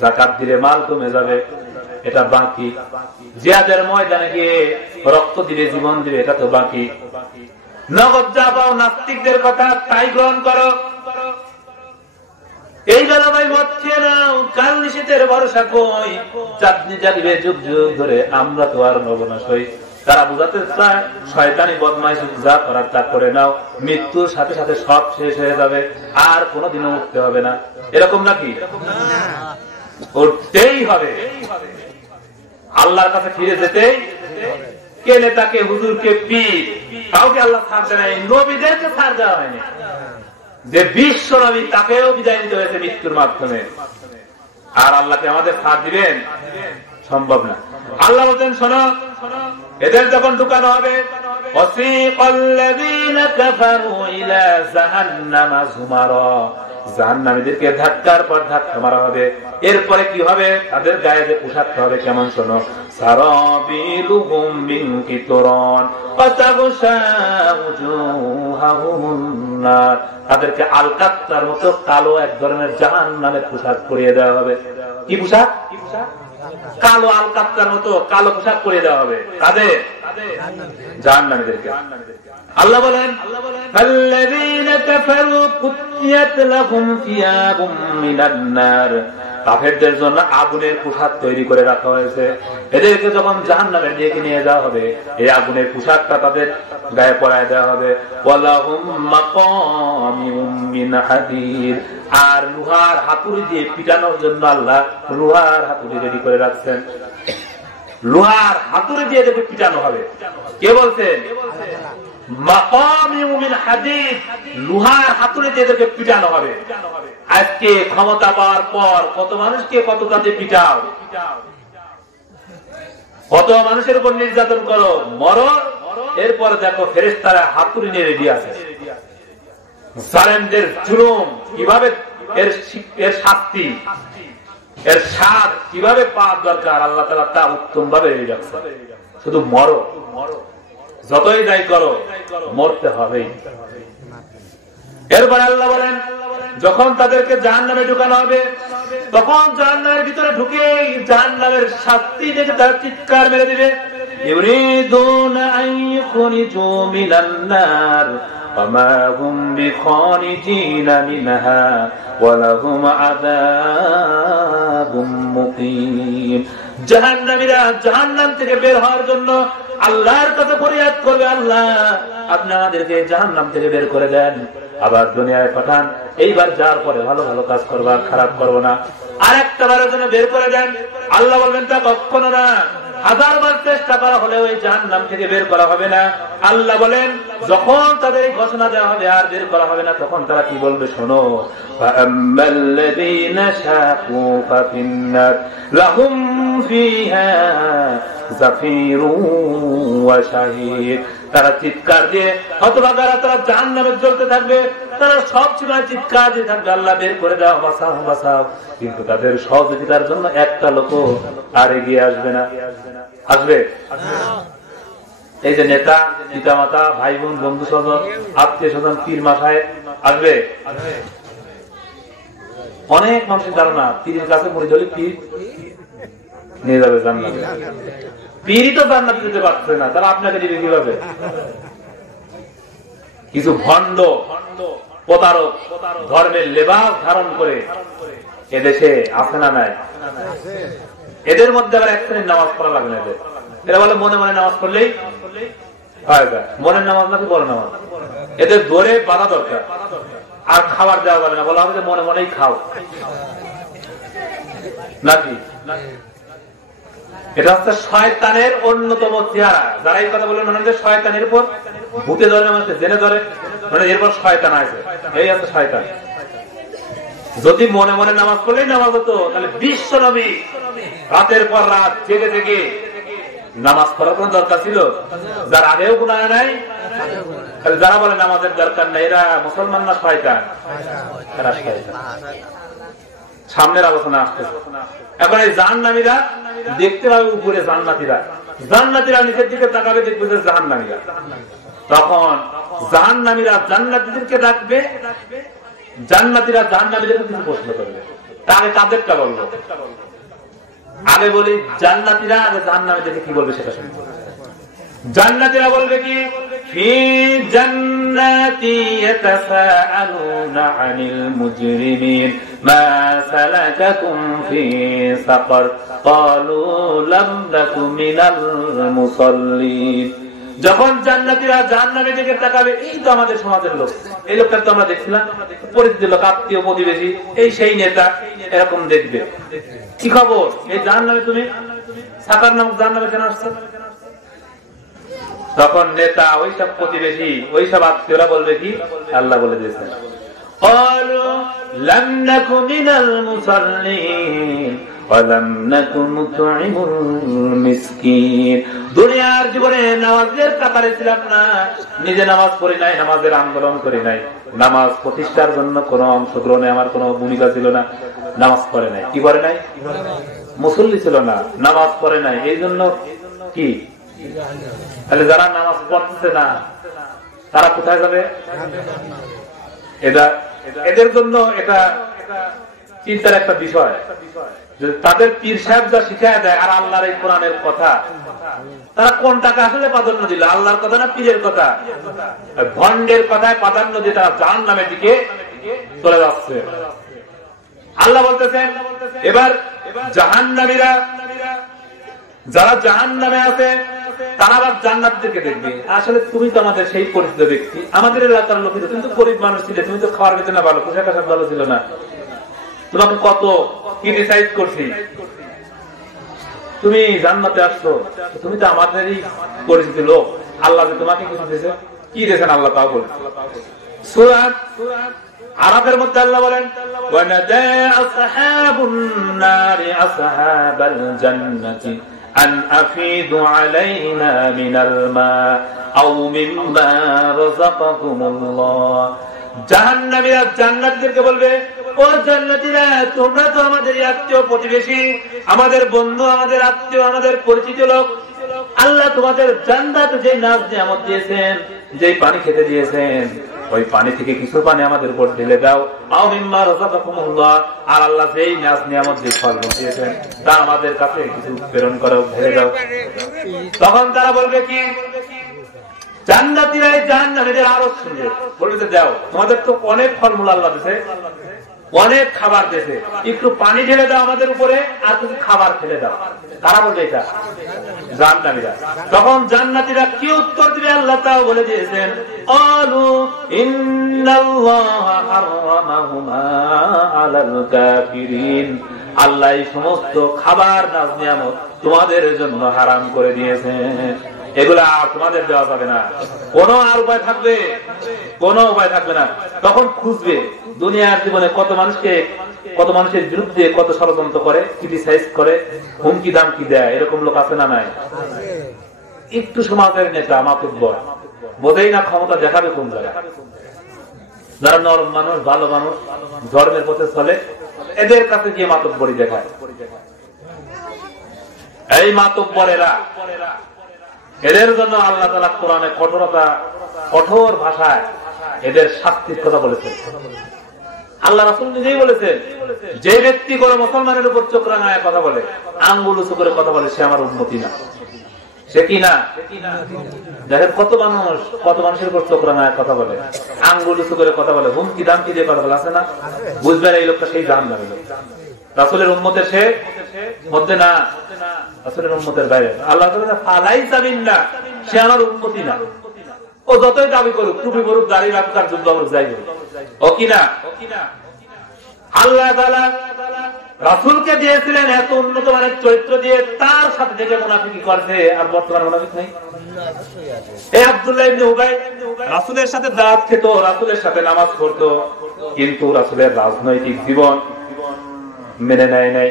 যাকাত দিলে মাল কমে যাবে, এটা বাকি। জিহাদের ময়দানে গিয়ে রক্ত দিলে জীবন দিবে, এটা তো বাকি। নগদ যা পাও, নাস্তিকদের কথা তাই গ্রহণ করো, এই বেলা ভাই মদ খেয়ে নাও, কাল নিশীথের ভরসা কই, চাঁদনি জাগবে যুগ যুগ ধরে, আমরা তো আর নব না সই। তারা বুঝাতে চায় শয়তানি বদমাইশি যা করার তা করে নাও, মৃত্যুর সাথে সাথে সব শেষ হয়ে যাবে, আর কোনোদিনও উঠতে হবে না। এরকম নাকি? উঠতেই হবে, আল্লাহর কাছে ফিরে যেতেই। কে নেতাকে, হুজুরকে, পীর, কাউকে আল্লাহ ছাড় দেয় নাই, নবীদেরকে ছাড় দেওয়া হয়নি। যে বিশ্ব নবী, তাকেও বিদায় নিতে হয়েছে মৃত্যুর মাধ্যমে, আর আল্লাহকে আমাদের ছাড় দিবেন? সম্ভব না। আল্লাহ বলছেন শোনো, এদের যখন ঢুকানো হবে, وسيق الذين كفروا إلى جهنم زمرا জাহান্নামীদেরকে ধাক্কার পর ধাক্কা মারা হবে। এরপরে কি হবে? তাদের গায়ে যে পোশাকটা হবে কেমন শোনো, সারাবিলুহুম মিন কিতরান ফাতাগশা উজুহাহুম নার, তাদেরকে আলকাত্তার মতো কালো এক ধরনের জাহান্নামের পোশাক পরিয়ে দেওয়া হবে। কি পোশাক? কালো আলকাত্তার মতো কালো পোশাক পরিয়ে দেওয়া হবে। কাদের? জাহান্নামীদেরকে। আল্লাহ বলেন আল্লাযীনা কাফারু কুতিয়াত লাহুম সিয়াবুম মিনান নার, কাফেরদের জন্য আগুনের পোশাক তৈরি করে রাখা হয়েছে। এদেরকে যখন জাহান্নামের দিকে নিয়ে যাওয়া হবে, এই আগুনের পোশাকটা তাদের গায়ে পরায় দেওয়া হবে। ওয়ালাহুম মাকামিউম মিন হাদিদ, আর লোহার হাতুড়ি দিয়ে পিটানোর জন্য আল্লাহ লোহার হাতুড়ি রেডি করে রাখছেন। লোহার হাতুড়ি দিয়ে এদেরকে পিটানো হবে। কে বলছেন? মাকামিউম মিন হাদিদ, লোহার হাতুড়ি দিয়ে এদেরকে পিটানো হবে। আজকে ক্ষমতা পাওয়ার পর কত মানুষকে কত কাজে পিটাও, কত মানুষের উপর নির্যাতন করো, মরো, এরপর দেখো ফেরেশতারা হাতুড়ি নিয়ে রেডি আছে। জালেমদের জুলুম কিভাবে, এর শাস্তি, এর স্বাদ কিভাবে পাওয়ার দরকার আল্লাহ তাআলা তা উত্তম ভাবে রেডি রাখছে। শুধু মরো, যতই যাই করো, মরতে হবেই। এরপর আল্লাহ বলেন যখন তাদেরকে জাহান্নামে ঢুকানো হবে, তখন জাহান্নামের ভিতরে ঢুকে জাহান্নামের শাস্তি দেখে তারা চিৎকার মেরে দিবে, ইউরিদুনা আন ইখরিজু মিনান নার ওয়ামা হুম বিখারিজিনা মিনহা ওয়া লাহুম আযাবুম মুকিম। জাহান্নামীরা জাহান্নাম থেকে বের হওয়ার জন্য আল্লাহর কাছে ফরিয়াদ করবে, আল্লাহ আপনি আমাদেরকে জাহান্নাম থেকে বের করে দেন, আবার দুনিয়ায় পাঠান, এইবার যাওয়ার পরে ভালো ভালো কাজ করবা, খারাপ করবো না, আর একটা বারের জন্য বের করে দেন। আল্লাহ বলবেন তা কখনো না, 1000 বার চেষ্টা করা হলে ওই জাহান্নাম থেকে বের করা হবে না। আল্লাহ বলেন যখন তাদের এই ঘোষণা দেওয়া হবে আর বের করা হবে না, তখন তারা কি বলবে শোনো, ফাআম্মাল্লাযীনা শাকু ফাফিন্নার লাহুম ফিহা জাফিরুন ওয়া শাহীদ, তারা চিৎকার দিয়ে হতভাগারা তারা জাহান্নামে জ্বলতে থাকবে, তারা সব সময় চিৎকার দিয়ে থাকবে আল্লাহ বের করে দাও, বাঁচাও বাঁচাও, কিন্তু তাদের সহযোগিতার জন্য একটা লোক আর এগিয়ে আসবে না। আসবে? এই যে নেতা, পিতা মাতা, ভাই বোন, বন্ধু স্বজন, আত্মীয় স্বজন, পীর মাসায় আসবে। অনেক মানুষের ধারণা পীরের কাছে মরে গেলে পীর নিয়ে যাবে জান্নাতে। পীরই তো জান্নাতে যেতে পারছে না, তারা আপনাকে দিবে কিভাবে? কিছু ভণ্ড প্রতারক ধর্মের লেবাস ধারণ করে এদেশে আছে না নাই? এদের মধ্যে আবার এক শ্রেণীর নামাজ পড়া লাগবে না। এরা বলে মনে মনে নামাজ পড়লেই মনের নামাজ নাকি বড় নামাজ, এদের ধরে বাধা দরকার। আর খাবার দেওয়া বলে না, বলা হবে যে মনে মনেই খাও নাকি। এটা হচ্ছে শয়তানের অন্যতম চেহারা। যারা এই কথা বলে মানে যে শয়তানের উপর ভূতে ধরে, মানে জেনে ধরে, মানে এরপর শয়তান আছে, এই আছে শয়তান। যদি মনে মনে নামাজ পড়লেই নামাজ হতো, তাহলে বিশ্ব নবী রাতের পর রাত জেগে জেগে নামাজ পড়ার কোন দরকার ছিল? যার আগেও গুনাহ নাই, যারা বলে নামাজের দরকার নাই, এরা মুসলমান না শয়তান? সামনের আলোচনা আসতেছে। এখন এই জাহান্নামীরা দেখতে পাবে উপরে জান্নাতীরা, জান্নাতীরা নিচের দিকে তাকাবে, দেখবে যে জাহান্নামীরা। তখন জাহান্নামীরা জান্নাতীদেরকে ডাকবে, জান্নাতীরা জাহান্নামীদেরকে কিছু প্রশ্ন করবে। তাহলে তাদেরটা বলবো, আগে বলি জান্নাতীরা আগে জাহান্নামীদেরকে কি বলবে সেটা শুনবো। জান্নাতীরা বলবে কি, ফি জান্নাতি ইয়াতাসাআলুনা আনিল মুজরিমিন মা সালাকাকুম ফি সাকার ক্বালু লাম নাকু মিনাল মুসাল্লিন। যখন জান্নাতীরা জাহান্নামের দিকে তাকাবে, এই তো আমাদের সমাজের লোক, এই লোকটা তো আমরা দেখছিলাম, পরিচিত লোক, আত্মীয় প্রতিবেশী, এই সেই নেতা, এরকম দেখবে। কি খবর এই জাহান্নামে, তুমি সাকার নামক জাহান্নামে কেন আসছো? তখন নেতা, ওইসব প্রতিবেশী, ওইসব আত্মীয়রা বলবে কি, আল্লাহ বলে দিয়েছেন, ক্বালু লাম নাকু মিনাল মুসাল্লিন ওয়া লাম নাকু নুতঈমুল মিসকিন দুনিয়ার জীবনে নামাজের কাতারে ছিলাম না, নিজে নামাজ পড়ি নাই, নামাজের আন্দোলন করি নাই, নামাজ প্রতিষ্ঠার জন্য কোনো অংশগ্রহণে আমার কোনো ভূমিকা ছিল না, নামাজ পড়ে নাই। কি করে নাই? মুসল্লি ছিল না, নামাজ পড়ে নাই। এই জন্য কি তাহলে যারা নামাজ পড়তেছে না তারা কোথায় যাবে? এদের জন্য এটা চিন্তার একটা বিষয়। তাদের পীর সাহেব যা শিখায় দেয় আর আল্লাহর এই কোরআনের কথা, তারা কোনটাকে আসলে প্রাধান্য দিল? আল্লাহর কথা না পীরের কথা? ভণ্ডের কথায় প্রাধান্য দিয়ে তারা জাহান্নামের দিকে চলে যাচ্ছে। আল্লাহ বলতেছেন এবার জাহান্নামীরা, যারা জাহান্নামে আছে তারা আবার জান্নাত থেকে দেখবে। আসলে তুমি তো আমাদের সেই পরিচিত ব্যক্তি, আমাদের এলাকার লোক, তুমি তো গরিব মানুষ ছিলে, তুমি তো খাওয়ার বেতন ভালো, পোশাক আশাক ভালো ছিল না, তোমাকে কত ক্রিটিসাইজ করছি, তুমি জান্নাতে আসছো, তুমি তো আমাদেরই পরিচিত লোক, আল্লাহ তোমাকে কিছু দিয়েছে, কি দিয়েছেন আল্লাহ তাও বলছে। সূরা আরাফের মধ্যে আল্লাহ বলেন ওয়ানাদা আসহাবুন নারি আসহাবাল জান্নাতি আন আফিদু আলাইনা মিনাল মা আও মিম্মা রাযাকাকুমুল্লাহ। জাহান্নামীরা জান্নাতীদেরকে বলবে, ও জান্নাতীরা, তোমরা তো আমাদের আত্মীয় প্রতিবেশী, আমাদের বন্ধু, আমাদের আত্মীয়, আমাদের পরিচিত লোক, আল্লাহ তোমাদের জান্নাতে যে নাজ নিয়ামত দিয়েছেন, যে পানি খেতে দিয়েছেন, ওই পানি থেকে কিছু পানি আমাদের উপর ঢেলে দাও। আও মিম্মা রাযাকাকুমুল্লাহ, আর আল্লাহ যেই নাজ নিয়ামত, যে ফল দিয়েছেন তা আমাদের কাছে কিছু প্রেরণ করো, ঢেলে দাও। তখন তারা বলবে কি? জান্নাতীরা জাহান্নামীদের আরো শুনবে, বলবে দাও, তোমাদের তো অনেক ফলমূল আল্লাহ দিয়েছে, অনেক খাবার দিয়েছে, একটু পানি ঢেলে দাও আমাদের উপরে, আর কিছু খাবার ফেলে দাও। তারা বলবে এটা জাহান্নামীরা। তখন জান্নাতীরা কি উত্তর দিবে আল্লাহ তাও বলে দিয়েছেন, ক্বালু ইন্নাল্লাহা হারামাহুমা আলাল কাফিরিন, আল্লাহ এই সমস্ত খাবার নাজ নিয়ামত তোমাদের জন্য হারাম করে দিয়েছেন, এগুলা আর তোমাদের দেওয়া যাবে না। কোনো আর উপায় থাকবে? কোনো উপায় থাকবে না। তখন খুঁজবে দুনিয়ার জীবনে কত মানুষকে, কত মানুষের বিরুদ্ধে কত ষড়যন্ত্র করে, ক্রিটিসাইজ করে, হুমকি দামকি দেয়, এরকম লোক আছে না নাই? একটু সমাজের নেতা মাতুব্বর বোধেই না ক্ষমতা দেখাবে কোন জায়গায়, যারা নরম মানুষ, ভালো মানুষ, ধর্মের পথে চলে, এদের কাছে গিয়ে মাতুব্বরি দেখায়। এই মাতুব্বরেরা, এদের জন্য আল্লাহ তাআলা কোরআনে কঠোর ভাষায় এদের শাস্তির কথা বলেছেন। আল্লাহ রাসূল নিজেই বলেছেন, যে ব্যক্তি কোনো মুসলমানের উপর চোখ রাঙায় কথা বলে, আঙ্গুল উঁচু করে কথা বলে, সে আমার উম্মতি না। সে কি না? দেখেন কত মানুষের উপর চোখ রাঙায় কথা বলে, আঙ্গুল উঁচু করে কথা বলে, হুমকি দামকি দিয়ে কথা বলে, আছে না? বুঝবেন এই লোকটা সেই জাহান্নামী লোক। রাসূলের উম্মতের সে মধ্যে না, রাসূলের উম্মতের বাইরে। আল্লাহ তাআলা ফালাইসা মিন্না, সে আমার উম্মতি না। ও যতই দাবি করুক, টুপি পরুক, দাড়ি রাখুক, আর যুদ্ধ করুক, যাই করুক, ও কিনা? আল্লাহ তাআলা রাসূলকে দিয়েছিলেন এত উন্নত মানের চরিত্র দিয়ে, তার সাথে থেকে মুনাফিকি করছে। আর বর্তমানে মুনাফিক নাই? এই আব্দুল্লাহ ইবনে উবাই রাসূলের সাথে দাওয়াত খেত, রাসূলের সাথে নামাজ পড়তো, কিন্তু রাসূলের রাজনৈতিক জীবন মেনে নেয় নাই।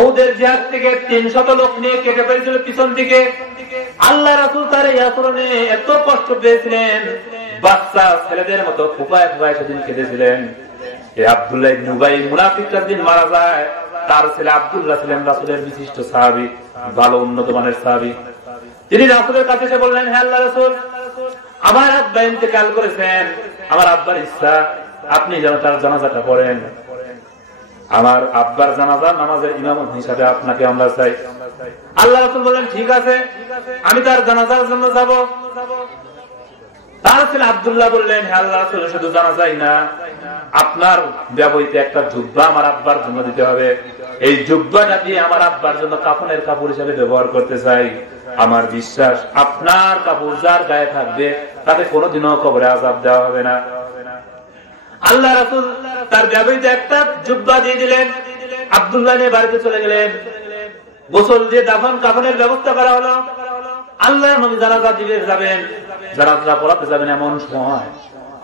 ওদের জিহাদ থেকে 300 লোক নিয়ে কেটে ফেলেছিল পিছন দিকে। আল্লাহ রাসূল তার এই আচরণে এত কষ্ট পেয়েছিলেন, বাচ্চা ছেলেদের মতো ফুপায় ফুপায় সেদিন কেঁদেছিলেন। এই আব্দুল্লাহ ইবনে উবাই মুনাফিকটার দিন মারা যায়, তার ছেলে আব্দুল্লাহ ছিলেন রাসূলের বিশিষ্ট সাহাবী, ভালো উন্নত মানের সাহাবী। তিনি রাসূলের কাছে এসে বললেন, হে আল্লাহর রাসূল, আমার আব্বা ইন্তেকাল করেছেন, আমার আব্বার ইচ্ছা আপনি যেন তার জানাজাটা পড়েন। আমার আব্বার জানাজা নামাজের ইমাম হিসাবে আপনাকে আমরা চাই। আল্লাহ রাসূল বলেন, ঠিক আছে, আমি তার জানাজার জন্য যাব। তার ছেলে আব্দুল্লাহ বললেন, হে আল্লাহ রাসূল, শুধু জানাজাই না, আপনার ব্যবহৃত একটা জুব্বা আমার আব্বার জন্য দিতে হবে। এই জুব্বাটা দিয়ে আমার আব্বার জন্য কাফনের কাপড় হিসেবে ব্যবহার করতে চাই। আমার বিশ্বাস আপনার কাপড় যার গায়ে থাকবে তাকে কোনোদিনও কবরে আযাব দেওয়া হবে না। আল্লাহ রাসূল তার ব্যবহৃত একটা জুব্বা দিয়ে দিলেন। আব্দুল্লাহ নিয়ে বাড়িতে চলে গেলেন। গোসল দিয়ে দাফন কাফনের ব্যবস্থা করা হলো। আল্লাহ নবী জানাজা দিতে যাবেন, জানাজা পড়াতে যাবেন, এমন সময়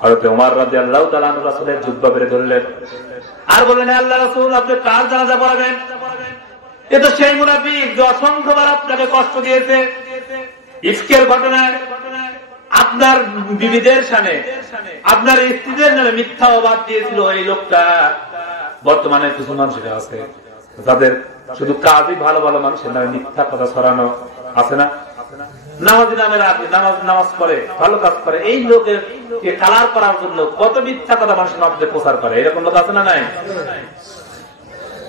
হযরত ওমর রাদিয়াল্লাহু তাআলা আনহু রাসূলের জুব্বা পেরে ধরলেন আর বললেন, আল্লাহ রাসূল, আপনি কার জানাজা পড়াবেন? এ তো সেই মুনাফিক যে অসংখ্যবার আপনাকে কষ্ট দিয়েছে, ইফকের ঘটনায় আপনার বিবিদের সামনে, আপনার স্ত্রীদের নামে মিথ্যা অবাদ দিয়েছিল এই লোকটা। বর্তমানে কিছু মানুষ আছে যাদের শুধু কাজই ভালো ভালো মানুষের নামে মিথ্যা কথা ছড়ানো আছে না? নামাজি নামের আগে নামাজ পড়ে, ভালো কাজ করে, এই লোকের কালার করার জন্য কত মিথ্যা কথা মানুষের মধ্যে প্রচার করে, এরকম লোক আছে না? নাই।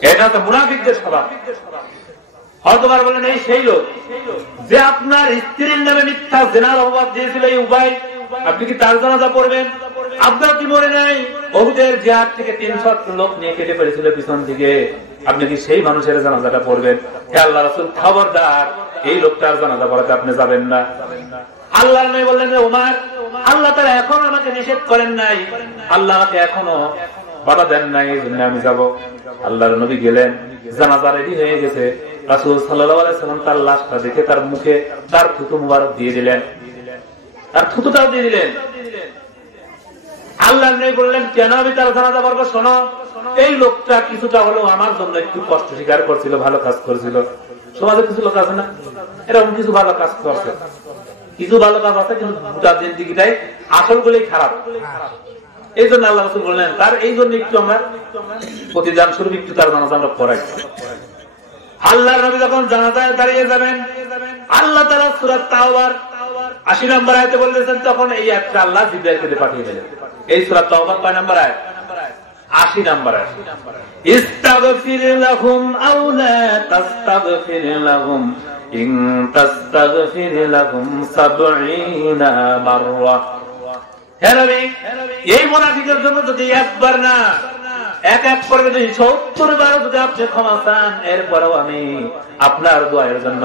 এটা তো মুনাফিকদের স্বভাব। হয়তোবার বলেন এই সেই লোক যে আপনার স্ত্রীর নামে মিথ্যা জেনার অভাব দিয়েছিল, এই উপায় আপনি কি তার জানাজা পড়বেন? আপনার কি মনে নাই ওহুদের জিহাদ থেকে 300 লোক নিয়ে কেটে পড়েছিল পিছন থেকে? আপনি কি সেই মানুষের জানাজাটা পড়বেন? হে আল্লাহ রাসূল, খবরদার এই লোকটার জানাজা পড়াতে আপনি যাবেন না। আল্লাহর নবী বললেন, ওমর, আল্লাহ তাআলা এখন আমাকে নিষেধ করেন নাই, আল্লাহ আমাকে এখনো বাধা দেন নাই, এই জন্য আমি যাব। আল্লাহর নবী গেলেন, জানাজা রেডি হয়ে গেছে। রাসূল সাল্লাল্লাহু আলাইহি ওয়াসাল্লাম তার লাশটা দেখে তার মুখে তার থুতু মুবারক দিয়ে দিলেন, তার থুতুটাও দিয়ে দিলেন। আল্লাহ নবী বললেন, কেন আমি তার জানাজা পড়ব? শোনো, এই লোকটা কিছুটা হলেও আমার জন্য একটু কষ্ট স্বীকার করছিল, ভালো কাজ করেছিল। সমাজে কিছু লোক আছে না এরকম, কিছু ভালো কাজ করছে, কিছু ভালো কাজ আছে, কিন্তু গোটা জিন্দেগিটাই আসল গুলোই খারাপ। এই জন্য আল্লাহ রাসূল বললেন, তার এই জন্য একটু আমরা প্রতিদান স্বরূপ একটু তার জানাজা আমরা পড়াই। আল্লাহর নবী যখন জানাজায় দাঁড়িয়ে যাবেন, আল্লাহ তাআলা সূরা তাওবার 80 নম্বর আয়াতে বলেছেন, তখন এই একটা আল্লাহ জিবরাইলকে পাঠিয়ে দিলেন। এই সূরা তাওবার কয় নম্বর আয়াত? 80 নম্বর আয়াত। ইস্তাগফির লাহুম আও লা তাস্তাগফির লাহুম ইন তাস্তাগফির লাহুম 70 মাররা। হে নবী, এই মুনাফিকের জন্য যদি একবার না এক করবে, যদি 70 বার যদি আপনি ক্ষমা চান, এরপরেও আমি আপনার দোয়ার জন্য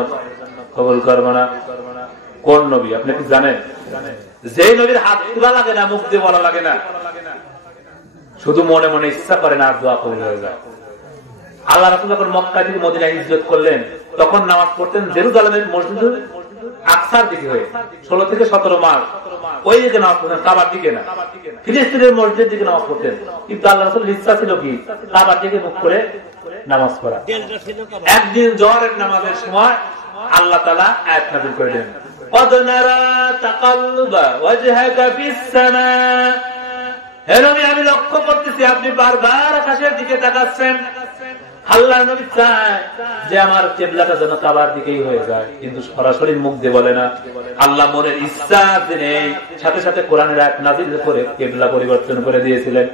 কবুল করব না। কোন নবী আপনি কি জানেন? যে নবীর হাত তোলা লাগে না, মুখ দিয়ে বলা লাগে না, শুধু মনে মনে ইচ্ছা করে না, দোয়া কবুল হয়ে যায়। আল্লাহ রাসূল যখন মক্কা থেকে মদিনায় হিজরত করলেন, তখন নামাজ পড়তেন জেরুজালেমের মসজিদুল আকসার দিকে হয়ে, 16 থেকে 17 মাস ওই দিকে নামাজ পড়তেন, কাবার দিকে না, ফিলিস্তিনের মসজিদের দিকে নামাজ পড়তেন। কিন্তু আল্লাহ রাসূলের ইচ্ছা ছিল কি, কাবার দিকে মুখ করে নামাজ পড়া। একদিন জোহরের নামাজের সময় আল্লাহ তাআলা আয়াত নাযিল করে দেন, قد نرى تقلب وجهك في السماء। হে নবী, আমি লক্ষ্য করতেছি আপনি বারবার আকাশের দিকে তাকাচ্ছেন। আল্লাহর নবী চায় যে আমার কিবলাটা যেন কাবার দিকেই হয়ে যায়, কিন্তু সরাসরি মুখ দিয়ে বলে না। আল্লাহ মনের ইচ্ছা জেনে সাথে সাথে কোরআনের আয়াত নাযিল করে কিবলা পরিবর্তন করে দিয়েছিলেন।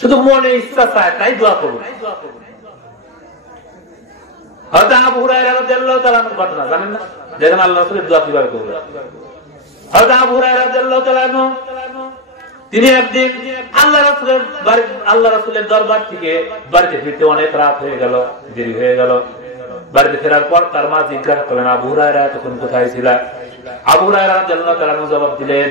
শুধু মনে ইচ্ছা চায়, তাই দোয়া করুন। হযরত আবু হুরায়রা রাদিয়াল্লাহু তাআলা আনহু ঘটনা জানেন না? দেখেন আল্লাহ রাসূলের দোয়া কিভাবে করবেন। হযরত আবু হুরায়রা রাদিয়াল্লাহু তাআলা আনহু তিনি একদিন আল্লাহ রাসূলের দরবার থেকে বাড়িতে ফিরতে অনেক রাত হয়ে গেল, দেরি হয়ে গেল। বাড়িতে ফেরার পর তার মা জিজ্ঞাসা করলেন, আবু হুরায়রা তখন কোথায় ছিলা? আবু হুরায়রা রাদিয়াল্লাহু তাআলা আনহু জবাব দিলেন,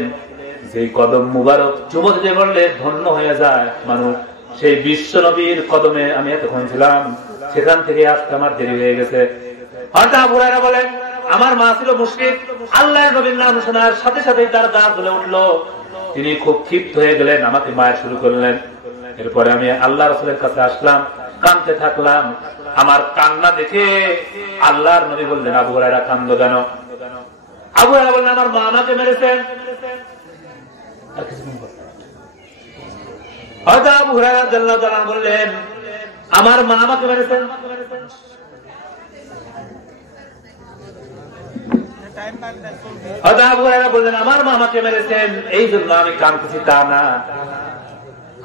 যে কদম মুবারক চুমো দিতে পারলে ধন্য হয়ে যায় মানুষ, সেই বিশ্ব নবীর কদমে আমি এতক্ষণ ছিলাম, সেখান থেকে আসতে আমার দেরি হয়ে গেছে। হযরত আবু হুরায়রা বলেন, আমার মা ছিল মুশরিক, আল্লাহর নবীর নাম শোনার সাথে সাথে তার গা জ্বলে উঠলো। তিনি খুব ক্ষিপ্ত হয়ে গেলেন, আমাকে মায়া শুরু করলেন। এরপরে আমি আল্লাহ রাসূলের কাছে আসলাম, কাঁদতে থাকলাম। আমার কান্না দেখে আল্লাহর নবী বললেন, আবু হুরায়রা কান্দো কেন? আবু হুরায়রা বললেন, আমার মা আমাকে মেরেছেন। হযরত আবু হুরায়রা রাদিয়াল্লাহু তাআলা বললেন, আমার মা আমাকে মেরেছেন। হযরত আবু হুরায়রা বললেন, আমার মা আমাকে মেরেছেন, এই জন্য আমি কাঁদতেছি তা না।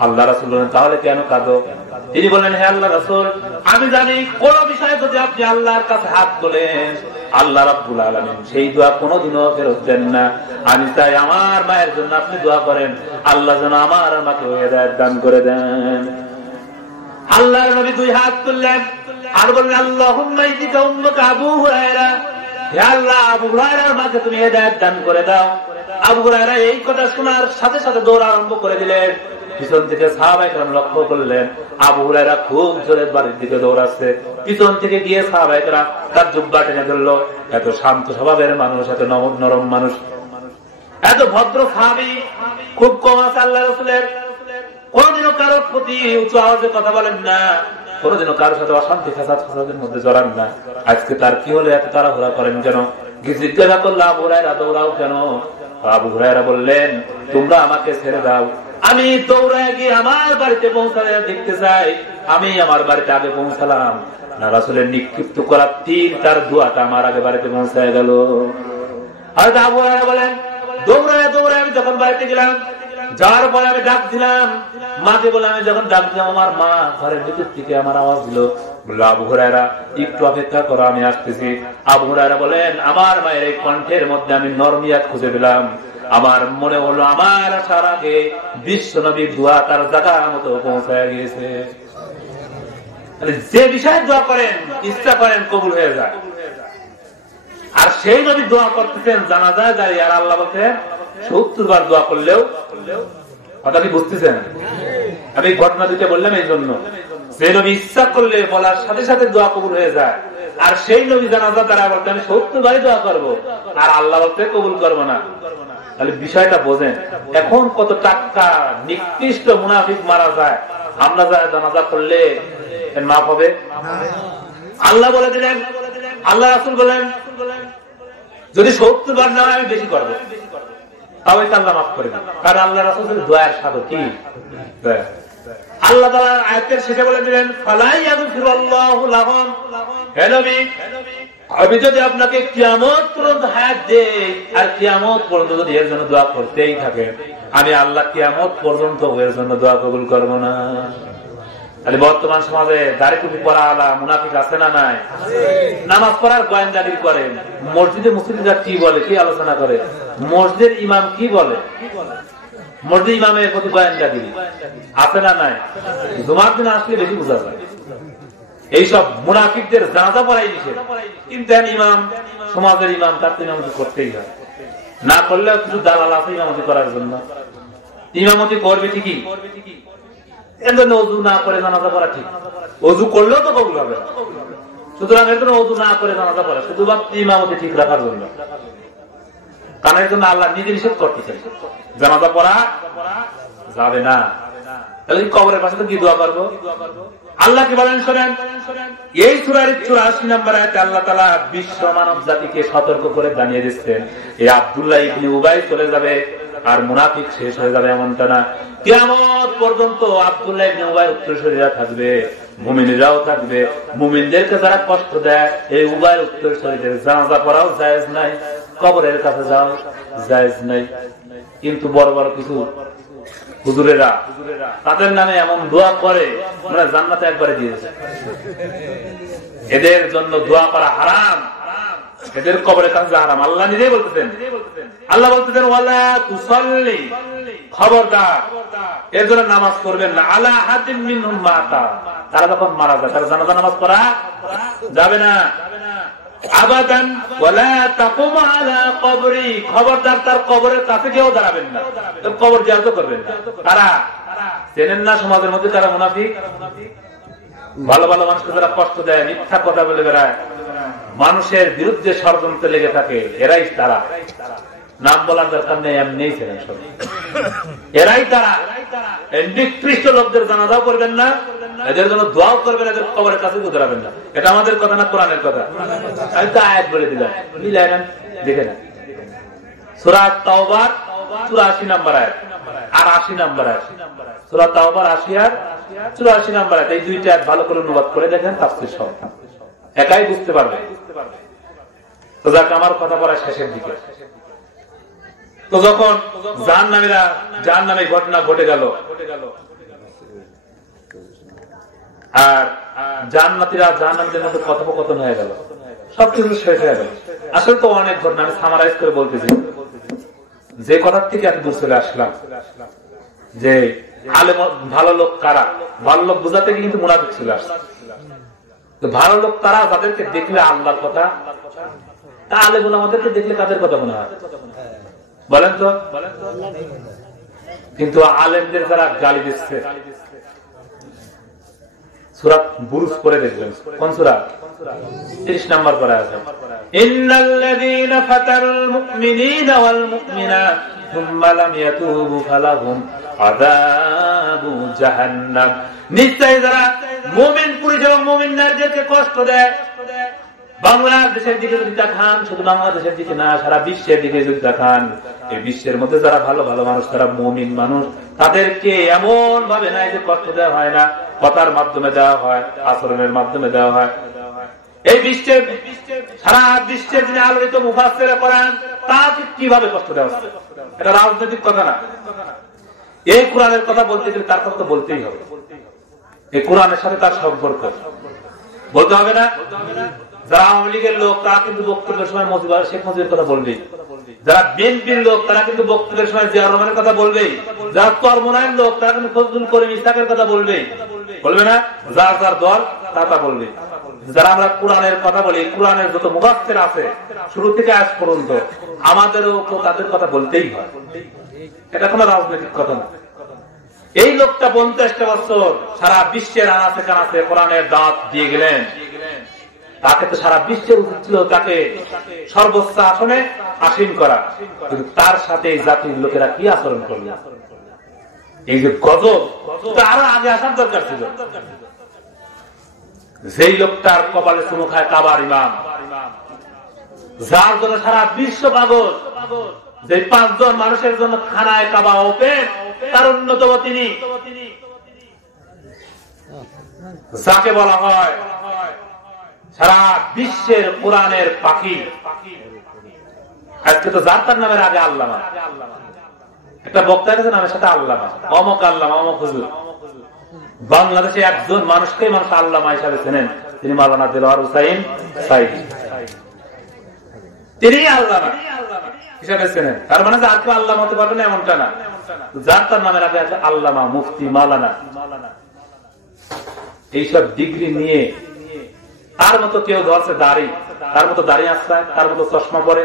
আল্লাহ রাসূল বললেন, তাহলে কেন কাঁদো? তিনি বললেন, হে আল্লাহ রাসূল, আমি জানি কোন বিষয়ে যদি আপনি আল্লাহর কাছে হাত তোলেন, আল্লাহ রাব্বুল আলামিন সেই দোয়া কোনদিনও ফেরত দেন না। আমি চাই আমার মায়ের জন্য আপনি দোয়া করেন, আল্লাহ যেন আমার মাকে হিদায়াত দান করে দেন। আল্লাহর নবী 2 হাত তুললেন আর বললেন, আল্লাহুম্মা ইহদিকা উম্মাকা আবু হুরায়রা, হে আল্লাহ আবু হুরায়রার মাকে তুমি হিদায়াত দান করে দাও। আবু হুরায়রা এই কথা শোনার সাথে সাথে দৌড় আরম্ভ করে দিলেন। পিছন থেকে সাহাবায়ে কেরাম লক্ষ্য করলেন, আবু হুরায়রা খুব জোরে বাড়ির দিকে দৌড়াচ্ছে। পিছন থেকে গিয়ে সাহাবায়ে কেরাম তার জুব্বা টেনে ধরলো। এত শান্ত স্বভাবের মানুষ, এত নরম মানুষ, এত ভদ্র সাহাবী খুব কম আছে আল্লাহ রাসূলের। কোনদিনও কারোর প্রতি উঁচু আওয়াজে কথা বলেন না, কোনদিনও কারোর সাথে অশান্তি ফাসাদের মধ্যে জড়ান না। আজকে তার কি হলো, এত তাড়াহুড়া করেন কেন? জিজ্ঞাসা করলো আবু হুরায়রা দৌড়াও কেন? আবু হুরায়রা বললেন, তোমরা আমাকে ছেড়ে দাও, আমি দৌড়ায় গিয়ে আমার বাড়িতে পৌঁছাতে দেখতে চাই। আমি আমার বাড়িতে আগে পৌঁছালাম, না রাসূলের নিক্ষিপ্ত করা তীর তার দোয়াটা আমার আগে বাড়িতে পৌঁছায় গেল। আর আবু হুরায়রা বলেন, দৌড়ায় দৌড়ায় আমি যখন বাড়িতে গেলাম, যাওয়ার পরে আমি ডাক দিলাম মাকে, বলে আমি যখন ডাক দিলাম আমার মা ঘরের ভিতর থেকে আমার আওয়াজ দিল, বললো আবু হুরায়রা একটু অপেক্ষা করো, আমি আসতেছি। আবু হুরায়রা বলেন, আমার মায়ের এই কণ্ঠের মধ্যে আমি নরমিয়াত খুঁজে পেলাম। আমার মনে হলো আমার আসার আগে বিশ্ব নবীর দোয়া তার জায়গা মতো পৌঁছায় গিয়েছে। যে বিষয়ে দোয়া করেন, ইচ্ছা করেন, কবুল হয়ে যায়। আর সেই নবী দোয়া করতেছেন জানাজায় দাঁড়িয়ে, আর আল্লাহ বলতেন 70 বার দোয়া করলেও। কথা কি বুঝতেছেন? আমি ঘটনা দিতে বললাম এই জন্য, যে নবী ইচ্ছা করলে বলার সাথে সাথে দোয়া কবুল হয়ে যায়, আর সেই নবী জানাজা তারা বলতে আমি 70 বারই দোয়া করবো, আর আল্লাহ বলতে কবুল করবো না। তাহলে বিষয়টা বোঝেন। এখন কত টাটকা নিকৃষ্ট মুনাফিক মারা যায়, আমরা যায় জানাজা করলে মাফ হবে? আল্লাহ বলে দিলেন, আল্লাহ রাসূল বলেন, যদি 70 বার না হয় আমি বেশি করবো, তাও আল্লাহ মাফ করে দেন। কারণ আল্লাহ রাসূলের দোয়ার সাথে কি আল্লাহ তাআলা আয়াতের শেষে বলে দিলেন, ফালাই ইয়াগফিরুল্লাহু লাহুম। হে নবী, আমি যদি আপনাকে কিয়ামত পর্যন্ত হায়াত দেই, আর কিয়ামত পর্যন্ত যদি এর জন্য দোয়া করতেই থাকে, আমি আল্লাহ কিয়ামত পর্যন্ত এর জন্য দোয়া কবুল করব না। তাহলে বর্তমান সমাজে দাড়ি টুপি পরা আলা মুনাফিক আছে না নাই? নামাজ পড়ার গোয়েন্দাগিরি করে, মসজিদে মুসলিমরা কি বলে, কি আলোচনা করে, মসজিদের ইমাম কি বলে, মসজিদ ইমামের প্রতি গোয়েন্দাগিরি আছে না নাই? জুমার দিন আসলে বেশি বোঝা যায়। এইসব মুনাফিকদের জানাজা পড়াই দিছে, কিন্তু ইমাম, সমাজের ইমাম, তার ইমামতি করতেই হয়, না করলে কিছু দালাল আছে ইমামতি করার জন্য। ইমামতি করবে ঠিকই, এর জন্য অজু না করে জানাজা পড়া ঠিক, অজু করলেও তো কবুল হবে না। সুতরাং এর জন্য অজু না করে জানাজা পড়া শুধুমাত্র ইমামতি ঠিক রাখার জন্য, কারণ এর জন্য আল্লাহ নিজে নিষেধ করতেছেন জানাজা পড়া যাবে না। তাহলে কবরের পাশে তো কি দোয়া করবো? আল্লাহ কি বলেন শোনেন, এই সূরার 84 নম্বর আয়াতে আল্লাহ তাআলা বিশ্ব মানব জাতিকে সতর্ক করে জানিয়ে দিচ্ছেন, এই আব্দুল্লাহ ইবনে উবাই চলে যাবে আর মুনাফিক শেষ হয়ে যাবে এমনটা না। কিয়ামত পর্যন্ত আব্দুল্লাহ ইবনে উবাই উত্তরসূরিরা থাকবে, মুমিনরাও থাকবে। মুমিনদেরকে যারা কষ্ট দেয়, এই উবাই উত্তরসূরিদের জানাজা পড়াও জায়েজ নাই, কবরের কাছে যাও জায়েজ নাই। কিন্তু বড় বড় কিছু হুজুরেরা তাদের নামে এমন দোয়া করে, মানে জান্নাতে একবারে দিয়েছে। এদের জন্য দোয়া করা হারাম, এদের কবরের কাছে হারাম। আল্লাহ নিজেই বলতেছেন, আল্লাহ বলতেছেন ওয়ালা তুসাল্লি, খবরদার এর জন্য নামাজ পড়বেন না, আলা আহাদিন মিনহুম মাতা, তারা যখন মারা যায় তারা জানাজা নামাজ পড়া যাবে না। আবাদান ওয়ালা তাকুম আলা কবরি, খবরদার তার কবরের কাছে কেউ দাঁড়াবেন না, কবর জিয়ারত করবেন না। তারা চেনেন না সমাজের মধ্যে তারা মুনাফিক, ভালো ভালো মানুষকে যারা কষ্ট দেয়, মিথ্যা কথা বলে বেড়ায়, মানুষের বিরুদ্ধে ষড়যন্ত্রে লেগে থাকে, এরাই তারা। নাম বলার দরকার নেই, এমনি ছিলেন সব, এরাই তারা। নিকৃষ্ট লোকদের জানাজাও করবেন না, এদের জন্য দোয়াও করবেন, এদের কবরের কাছে দাঁড়াবেন না। এটা আমাদের কথা না, কোরআনের কথা। আমি তো আয়াত বলে দিলাম, মিলাই নেন, দেখে নেন। সূরা তাওবার 84 নম্বর আয়াত আর 80 নম্বর আয়াত। সূরা তাওবার 80 আর 84 নম্বর আয়াত, এই দুইটা আয়াত ভালো করে অনুবাদ করে দেখেন, তাফসীর সহ একাই বুঝতে পারবে। তো যাক, আমার কথা বলার শেষের দিকে। তো যখন জাহান্নামে ঘটনা ঘটে গেল, আর জান্নাতীরা জাহান্নামীদের মধ্যে কথোপকথন হয়ে গেল, সবকিছু শেষ হয়ে গেল। আসলে তো অনেক ঘটনা, আমি সামারাইজ করে বলতেছি। যে কথার থেকে আমি দূর চলে আসলাম যে আলেম ভালো লোক কারা, ভালো লোক বোঝাতে গিয়ে কিন্তু মুনাফিক চলে আসছে। তো ভালো লোক তারা যাদেরকে দেখলে আল্লাহর কথা, তা আলেম ওলামাদেরকে দেখলে কাদের কথা মনে হয় বলেন তো? কিন্তু আলেমদের যারা গালি দিচ্ছে, সূরা বুরুজ পড়ে দেখবেন, কোন সূরা? 30 নম্বর পরে আছে, ইন্নাল্লাযীনা ফাতারুল মুমিনিনা ওয়াল মুমিনাত সুম্মা লাম ইয়াতুবু ফালাহুম আযাবু জাহান্নাম। নিশ্চয়ই যারা মুমিন পুরুষ এবং মুমিন নারীদেরকে কষ্ট দেয়, বাংলাদেশের দিকে যদি দেখান, শুধু বাংলাদেশের দিকে না, সারা বিশ্বের দিকে যদি দেখান, এই বিশ্বের মধ্যে যারা ভালো ভালো মানুষ, তারা মুমিন মানুষ, তাদেরকে এমন ভাবে নাই যে কষ্ট দেওয়া হয় না, কথার মাধ্যমে দেওয়া হয়, আচরণের মাধ্যমে দেওয়া হয়। এই বিশ্বের সারা বিশ্বের যিনি আলোচিত মুফাসসিরে কোরআন, তাকে কিভাবে কষ্ট দেওয়া হচ্ছে? এটা রাজনৈতিক কথা না। এই কোরআনের কথা বলতে গেলে তার কথা তো বলতেই হবে। এই কোরআনের সাথে তার সম্পর্ক বলতে হবে না? যারা আওয়ামী লীগের লোক, তারা কিন্তু বক্তব্যের সময় শেখ মুজিবের কথা বলবেই। যারা বিএনপির লোক, তারা কিন্তু বক্তব্যের সময় জিয়া রহমানের কথা বলবেই। যারা চরমোনাইয়ের লোক, তারা কিন্তু ফজলুল করিম ইসহাকের কথা বলবেই, বলবে না? যার যার দল তা বলবে। যারা আমরা কোরআনের কথা বলি, কোরআনের যত মুফাসসির আছে শুরু থেকে আজ পর্যন্ত, আমাদেরও তো তাদের কথা বলতেই হয়। এটা কোনো রাজনৈতিক কথা না। এই লোকটা 50টা বছর সারা বিশ্বের আনাচে কানাচে কোরআনের দাওয়াত দিয়ে গেলেন। তাকে তো সারা বিশ্বের উচিত ছিল তাকে সর্বোচ্চ আসনে আসীন করা, কিন্তু তার সাথে জাতির লোকেরা কি আচরণ করল? এই যে গজব, আরো আগে আসার দরকার ছিল। যেই লোকটার কপালে চুমু খায় কাবার ইমাম, যার জন্য সারা বিশ্ব পাগল, যে 5 জন মানুষের জন্য খানায় কাবা ওপেন, তার অন্যতম তিনি। যাকে বলা হয় সারা বিশ্বের কোরআনের পাখি। আজকে তো যার তার নামের আগে আল্লামা, একটা বক্তার কাছে নামের সাথে আল্লামা, অমক আল্লামা, অমক হুজুর। বাংলাদেশে একজন মানুষকে মানুষ আল্লামা হিসাবে চেনেন, তিনি মাওলানা দেলোয়ার হুসাইন সাইদি। তিনি আল্লামা হিসাবে চেনেন। তার মানে যে আর কেউ আল্লামা হতে পারবে না এমনটা না। যার তার নামের আগে আছে আল্লামা, মুফতি, মাওলানা। এইসব ডিগ্রি নিয়ে তার মতো কেউ ধরছে দাড়ি, তার মতো দাড়ি আসছে, তার মতো চশমা পরে,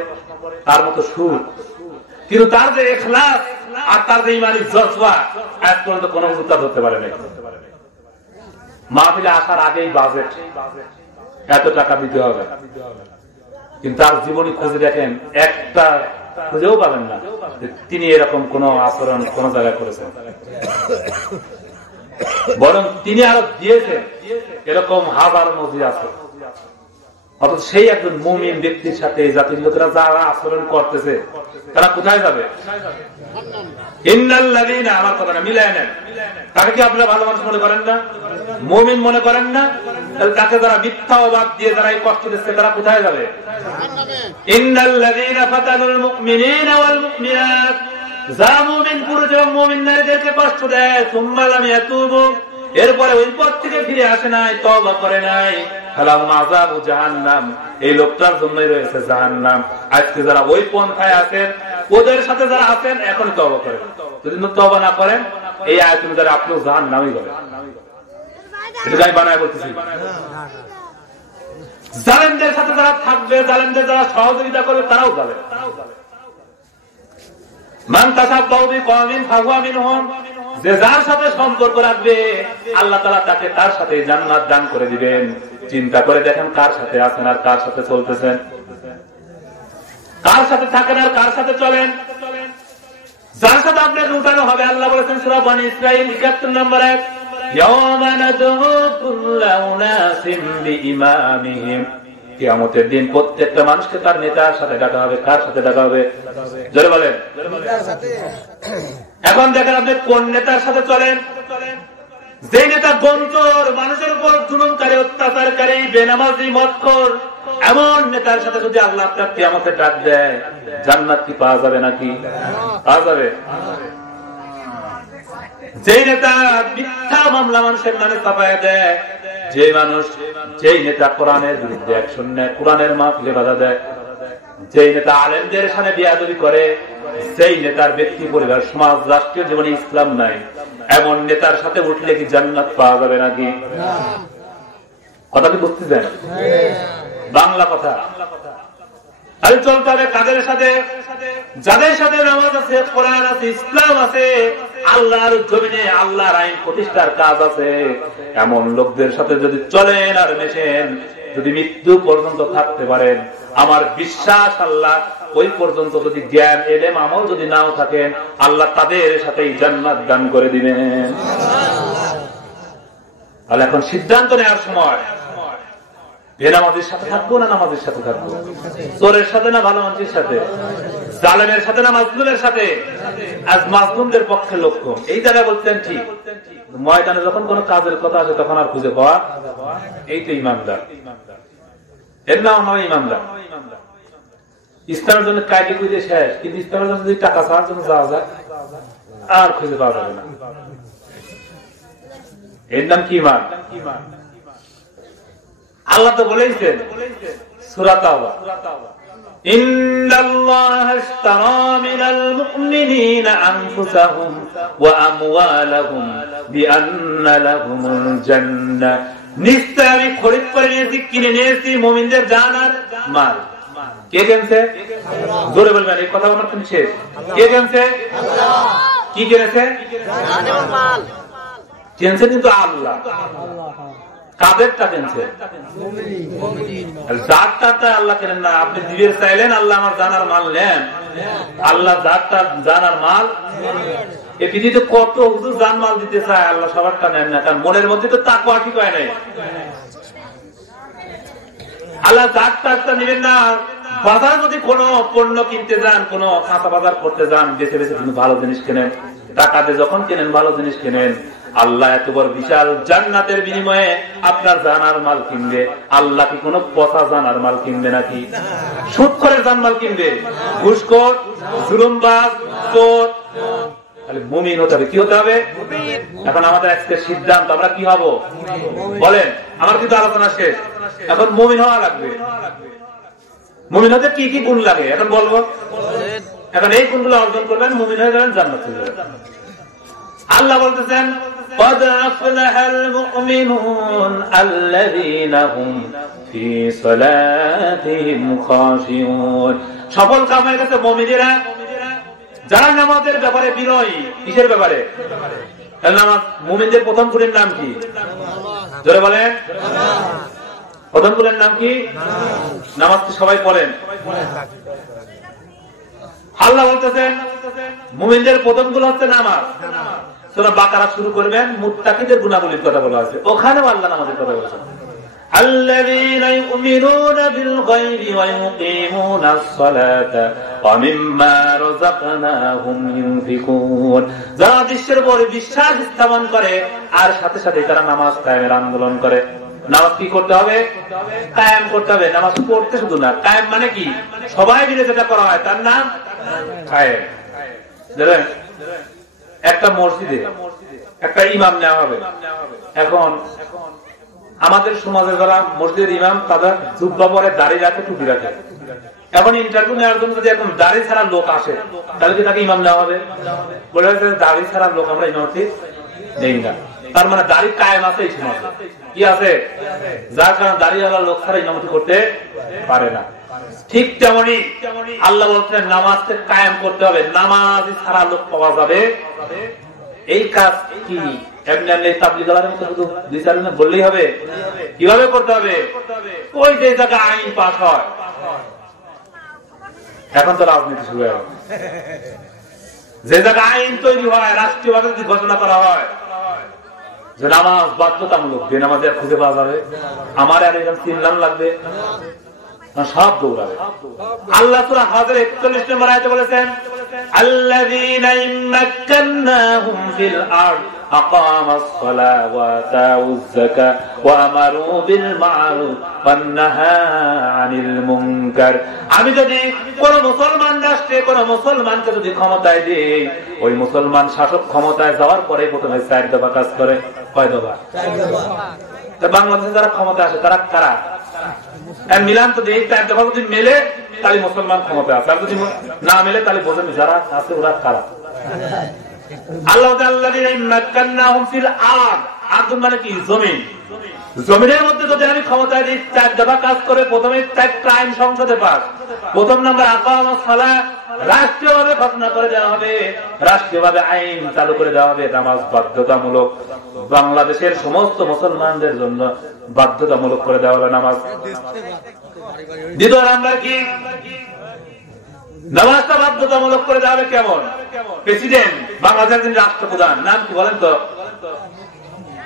তার মতো সুর, কিন্তু তার যে ইখলাস আর তার যে ইমানি জজবা আজ পর্যন্ত কোনো উত্তর ধরতে পারে নাই। মাহফিলে আসার আগেই বাজেট, এত টাকা দিতে হবে, কিন্তু তার জীবনী খুঁজে দেখেন, একটা খুঁজেও পাবেন না তিনি এরকম কোন আচরণ কোন জায়গায় করেছেন। বরং তিনি আরো দিয়েছেন এরকম হাজারো নজির আছে। অথচ সেই একজন মুমিন ব্যক্তির সাথে জাতির লোকেরা যারা আচরণ করতেছে, তারা কোথায় যাবে? ইন্নাল্লাযীনা, আমার কথাটা মিলায় নেন, তাকে কি আপনারা ভালো মানুষ মনে করেন না, মুমিন মনে করেন না? তাকে যারা মিথ্যা অবাদ দিয়ে যারা এই কষ্ট দিচ্ছে, তারা কোথায় যাবে? ইন্নাল্লাযীনা ফাতানুল মুমিনিনা ওয়াল মুমিনাত, যারা মুমিন পুরুষ এবং মুমিন নারীদেরকে কষ্ট দেয়, সুম্মা লাম ইয়াতুবু, এরপরে ওই পথ থেকে ফিরে আসে নাই, তওবা করে নাই, ফালাহুম আযাবু জাহান্নাম, এই লোকটার জন্যই রয়েছে জাহান্নাম। আজকে যারা ওই পন্থায় আছেন, ওদের সাথে যারা আছেন, এখনই তওবা করেন। যদি তওবা না করেন, এই আয়াত অনুযায়ী আপনিও জাহান্নামই যাবেন। এটা আমি বানায় বলতেছি। জালেমদের সাথে যারা থাকবে, জালেমদের যারা সহযোগিতা করবে, তারাও যাবে। মান তাসাব্বাহু বিকওমিন ফাহুয়া মিনহুম, যে যার সাথে সম্পর্ক রাখবে, আল্লাহ তাআলা তাকে তার সাথে জান্নাত দান করে দিবেন। চিন্তা করে দেখেন কার সাথে আছেন আর কার সাথে চলতেছেন, কার সাথে থাকেন আর কার সাথে চলেন। যার সাথে আপনাকে উঠানো হবে, আল্লাহ বলেছেন সূরা বনী ইসরাঈল ৭১ নম্বর আয়াত, ইয়াওমা নাদউ কুল্লা উনাসিম বিইমামিহিম, কিয়ামতের দিন প্রত্যেকটা মানুষকে তার নেতার সাথে ডাকা হবে। কার সাথে ডাকা হবে? জোরে বলেন। এখন দেখেন আপনি কোন নেতার সাথে চলেন। যে নেতা বঞ্চর, মানুষের উপর জুলুমকারী, অত্যাচারকারী, বেনামাজি, মদখোর, এমন নেতার সাথে যদি আল্লাহ আপনার কিয়ামতে ডাক দেয়, জান্নাত কি পাওয়া যাবে নাকি? পাওয়া যাবে। যে নেতা মিথ্যা মামলা মানুষের নামে চাপায় দেয়, যে মানুষ, যেই নেতা কোরআনের বিরুদ্ধে অ্যাকশন নেয়, কোরআনের মাহফিলে বাধা দেয়, যেই নেতা আলেমদের সামনে বিয়াদবি করে, সেই নেতার ব্যক্তি, পরিবার, সমাজ, রাষ্ট্রীয় জীবনে ইসলাম নাই, এমন নেতার সাথে উঠলে কি জান্নাত পাওয়া যাবে নাকি? কথা কি বুঝতে চান? বাংলা কথা। আর চলতে হবে কাদের সাথে? যাদের সাথে নামাজ আছে, কোরআন আছে, ইসলাম আছে, আল্লাহর জমিনে আল্লাহর আইন প্রতিষ্ঠার কাজ আছে, এমন লোকদের সাথে যদি চলেন আর মেশেন, যদি মৃত্যু পর্যন্ত থাকতে পারেন, আমার বিশ্বাস আল্লাহ ওই পর্যন্ত যদি জ্ঞান, এলেম, আমল যদি নাও থাকেন, আল্লাহ তাদের সাথেই জান্নাত দান করে দিবেন। তাহলে এখন সিদ্ধান্ত নেওয়ার সময়। বেনামাজির সাথে থাকবো না নামাজের সাথে থাকবো? চোরের সাথে না ভালো মানুষের সাথে? জালেমের সাথে না মাজলুমের সাথে? আজ মাজলুমদের পক্ষে লক্ষ্য। এই জায়গায় বলতেন ঠিক, ময়দানে যখন কোন কাজের কথা আসে তখন আর খুঁজে পাওয়া, এই তো ইমানদার। এর নাম হয় ইমানদার। ইসলামের জন্য কায়দে খুঁজে শেষ, কিন্তু ইসলামের জন্য যদি টাকা ছাড়ার জন্য যাওয়া যায় আর খুঁজে পাওয়া যাবে না। এর নাম কি ইমান? আল্লাহ তো বলেছেন সূরা তাওবা, ইন্নাল্লাহা ইশতারা মিনাল মুমিনিনা আনফুসাহুম ওয়া আমওয়ালাহুম বিআন্না লাহুমুল জান্নাহ। নিশ্চয় আমি খরিদ করে নিয়েছি, কিনে নিয়েছি মুমিনদের জান আর মাল। কে কিনছে? জোরে বলবেন, এই কথা বলার তুমি শেষ। কে কিনছে? আল্লাহ। কি কিনেছে? জান এবং মাল। কিনছে কিন্তু আল্লাহ। কাদেরটা কিনছে? জাতটা আল্লাহ কেনেন না। আপনি দিবের চাইলেন, আল্লাহ আমার জানার মাল নেন। আল্লাহ জাতটা জানার মাল। এই পৃথিবীতে কত হুজুর জান মাল দিতে চায়, আল্লাহ সবারটা নেন না, কারণ মনের মধ্যে তো তাকওয়া ঠিক হয় নাই। আল্লাহ জাতটা নেবেন না। বাজার যদি কোনো পণ্য কিনতে যান, কোন কাঁচা বাজার করতে যান, বেছে বেছে কিন্তু ভালো জিনিস কেনেন। টাকাতে যখন কেনেন ভালো জিনিস কেনেন। আল্লাহ এত বড় বিশাল জান্নাতের বিনিময়ে আপনার জানার মাল কিনবে। আল্লাহ কি কোন পচা জানার মাল কিনবে নাকি? সুদখোরের জানমাল কিনবে? ঘুষখোর, জুলুমবাজ, চোর। তাহলে মুমিন হতে হবে। কি হতে হবে? এখন আমাদের আজকে সিদ্ধান্ত, আমরা কি হব বলেন? আমার কিন্তু আলোচনা শেষ। এখন মুমিন হওয়া লাগবে। মুমিন হতে কি কি গুণ লাগে এখন বলবো। এখন এই গুণগুলো অর্জন করবেন, মুমিন হয়ে যাবেন, জান্নাত চলে যাবেন। আল্লাহ বলতেছেন قد أفلح المؤمنون الذين هم في صلاتهم خاشعون। সফল কাম হয়ে গেছে মুমিনেরা যারা নামাজের ব্যাপারে বিনয়ী। কিসের ব্যাপারে? নামাজ। মুমিনদের প্রথম গুণের নাম কি? জোরে বলেন। প্রথম গুণের নাম কি? নামাজ। কি সবাই পড়েন? আল্লাহ বলতেছেন মুমিনদের প্রথম গুণ হচ্ছে নামাজ। সূরা বাকারা শুরু করবেন, মুত্তাকিদের গুণাবলীর কথা বলা আছে, ওখানেও আল্লাহ নামাজের কথা বলেছেন। আল্লাযীনা ইউমিনুনা বিল গায়বি ওয়া ইউকিমুনাস সালাতা ওয়া মিম্মা রাযাকনাহুম ইউনফিকুন। যারা দৃশ্যের উপর বিশ্বাস স্থাপন করে আর সাথে সাথে তারা নামাজ কায়েমের আন্দোলন করে। নামাজ কি করতে হবে? কায়েম করতে হবে। নামাজ পড়তে শুধু না, কায়েম মানে কি? সবাই মিলে যেটা করা হয় তার নাম কায়েম। জানেন, একটা মসজিদে একটা ইমাম নেওয়া হবে। এখন আমাদের সমাজে যারা মসজিদের ইমাম, তাদের জুব্বা পরে, দাড়ি রাখে, টুপি রাখে। এখন ইন্টারভিউ নেওয়ার জন্য যদি এখন দাড়ি ছাড়া লোক আসে, তাহলে কি তাকে ইমাম নেওয়া হবে? বলে দাড়ি ছাড়া লোক আমরা ইমামতি নেই না। তার মানে দাড়ি কায়েম আছে এই সমাজে। কি আছে? যার কারণে দাড়িওয়ালা লোক ছাড়া ইমামতি করতে পারে না। ঠিক তেমনি আল্লাহ বলছেন নামাজকে কায়েম করতে হবে। নামাজ ছাড়া লোক পাওয়া যাবে এই কাজ কি এমনি এমনি তাবলীগের মতো শুধু দুই চার দিন বললেই হবে? কিভাবে করতে হবে? ওই যে জায়গায় আইন পাস হয়, এখন তো রাজনীতি শুরু হয়, যে জায়গায় আইন তৈরি হয়, রাষ্ট্রীয়ভাবে যদি ঘোষণা করা হয় যে নামাজ বাধ্যতামূলক, বেনামাজি আর খুঁজে পাওয়া যাবে, আমার আর এরকম চিল্লান লাগবে, সব দৌড়াবে। আল্লাহ সূরা হজের 41 নম্বর আয়াতে বলেছেন আল্লাযীনা ইম্মাক্কান্নাহুম ফিল আরদ আকামাস সালাহ ওয়া আতাউয যাকাত ওয়া আমারু বিল মা'রুফ ওয়ান নাহা আনিল মুনকার। আমি যদি কোন মুসলমান রাষ্ট্রে কোন মুসলমানকে যদি ক্ষমতায় দিই, ওই মুসলমান শাসক ক্ষমতায় যাওয়ার পরে প্রথমে 4 দফা কাজ করে। কয় দফা? 4 দফা। বাংলাদেশে যারা ক্ষমতা আসে তারা কারা? মিলান তো দেখ, 4 দফা যদি মেলে তাহলে মুসলমান ক্ষমতা আছে, আর যদি না মেলে তাহলে বোঝেন যারা আছে ওরা কারা। আল্লাহ মানে কি? জমিন। জমিনের মধ্যে যদি আমি ক্ষমতায় দিই, 4 দফা কাজ করে। প্রথমে 4টা আইন সংসদে পাস। প্রথম নম্বর আকামাস সালাহ, রাষ্ট্রীয়ভাবে ঘোষণা করে দেওয়া হবে, রাষ্ট্রীয়ভাবে আইন চালু করে দেওয়া হবে, নামাজ বাধ্যতামূলক। বাংলাদেশের সমস্ত মুসলমানদের জন্য বাধ্যতামূলক করে দেওয়া হবে নামাজ। দ্বিতীয় নাম্বার কি? নামাজটা বাধ্যতামূলক করে দেওয়া হবে কেমন? প্রেসিডেন্ট, বাংলাদেশের যিনি রাষ্ট্রপ্রধান, নাম কি বলেন তো?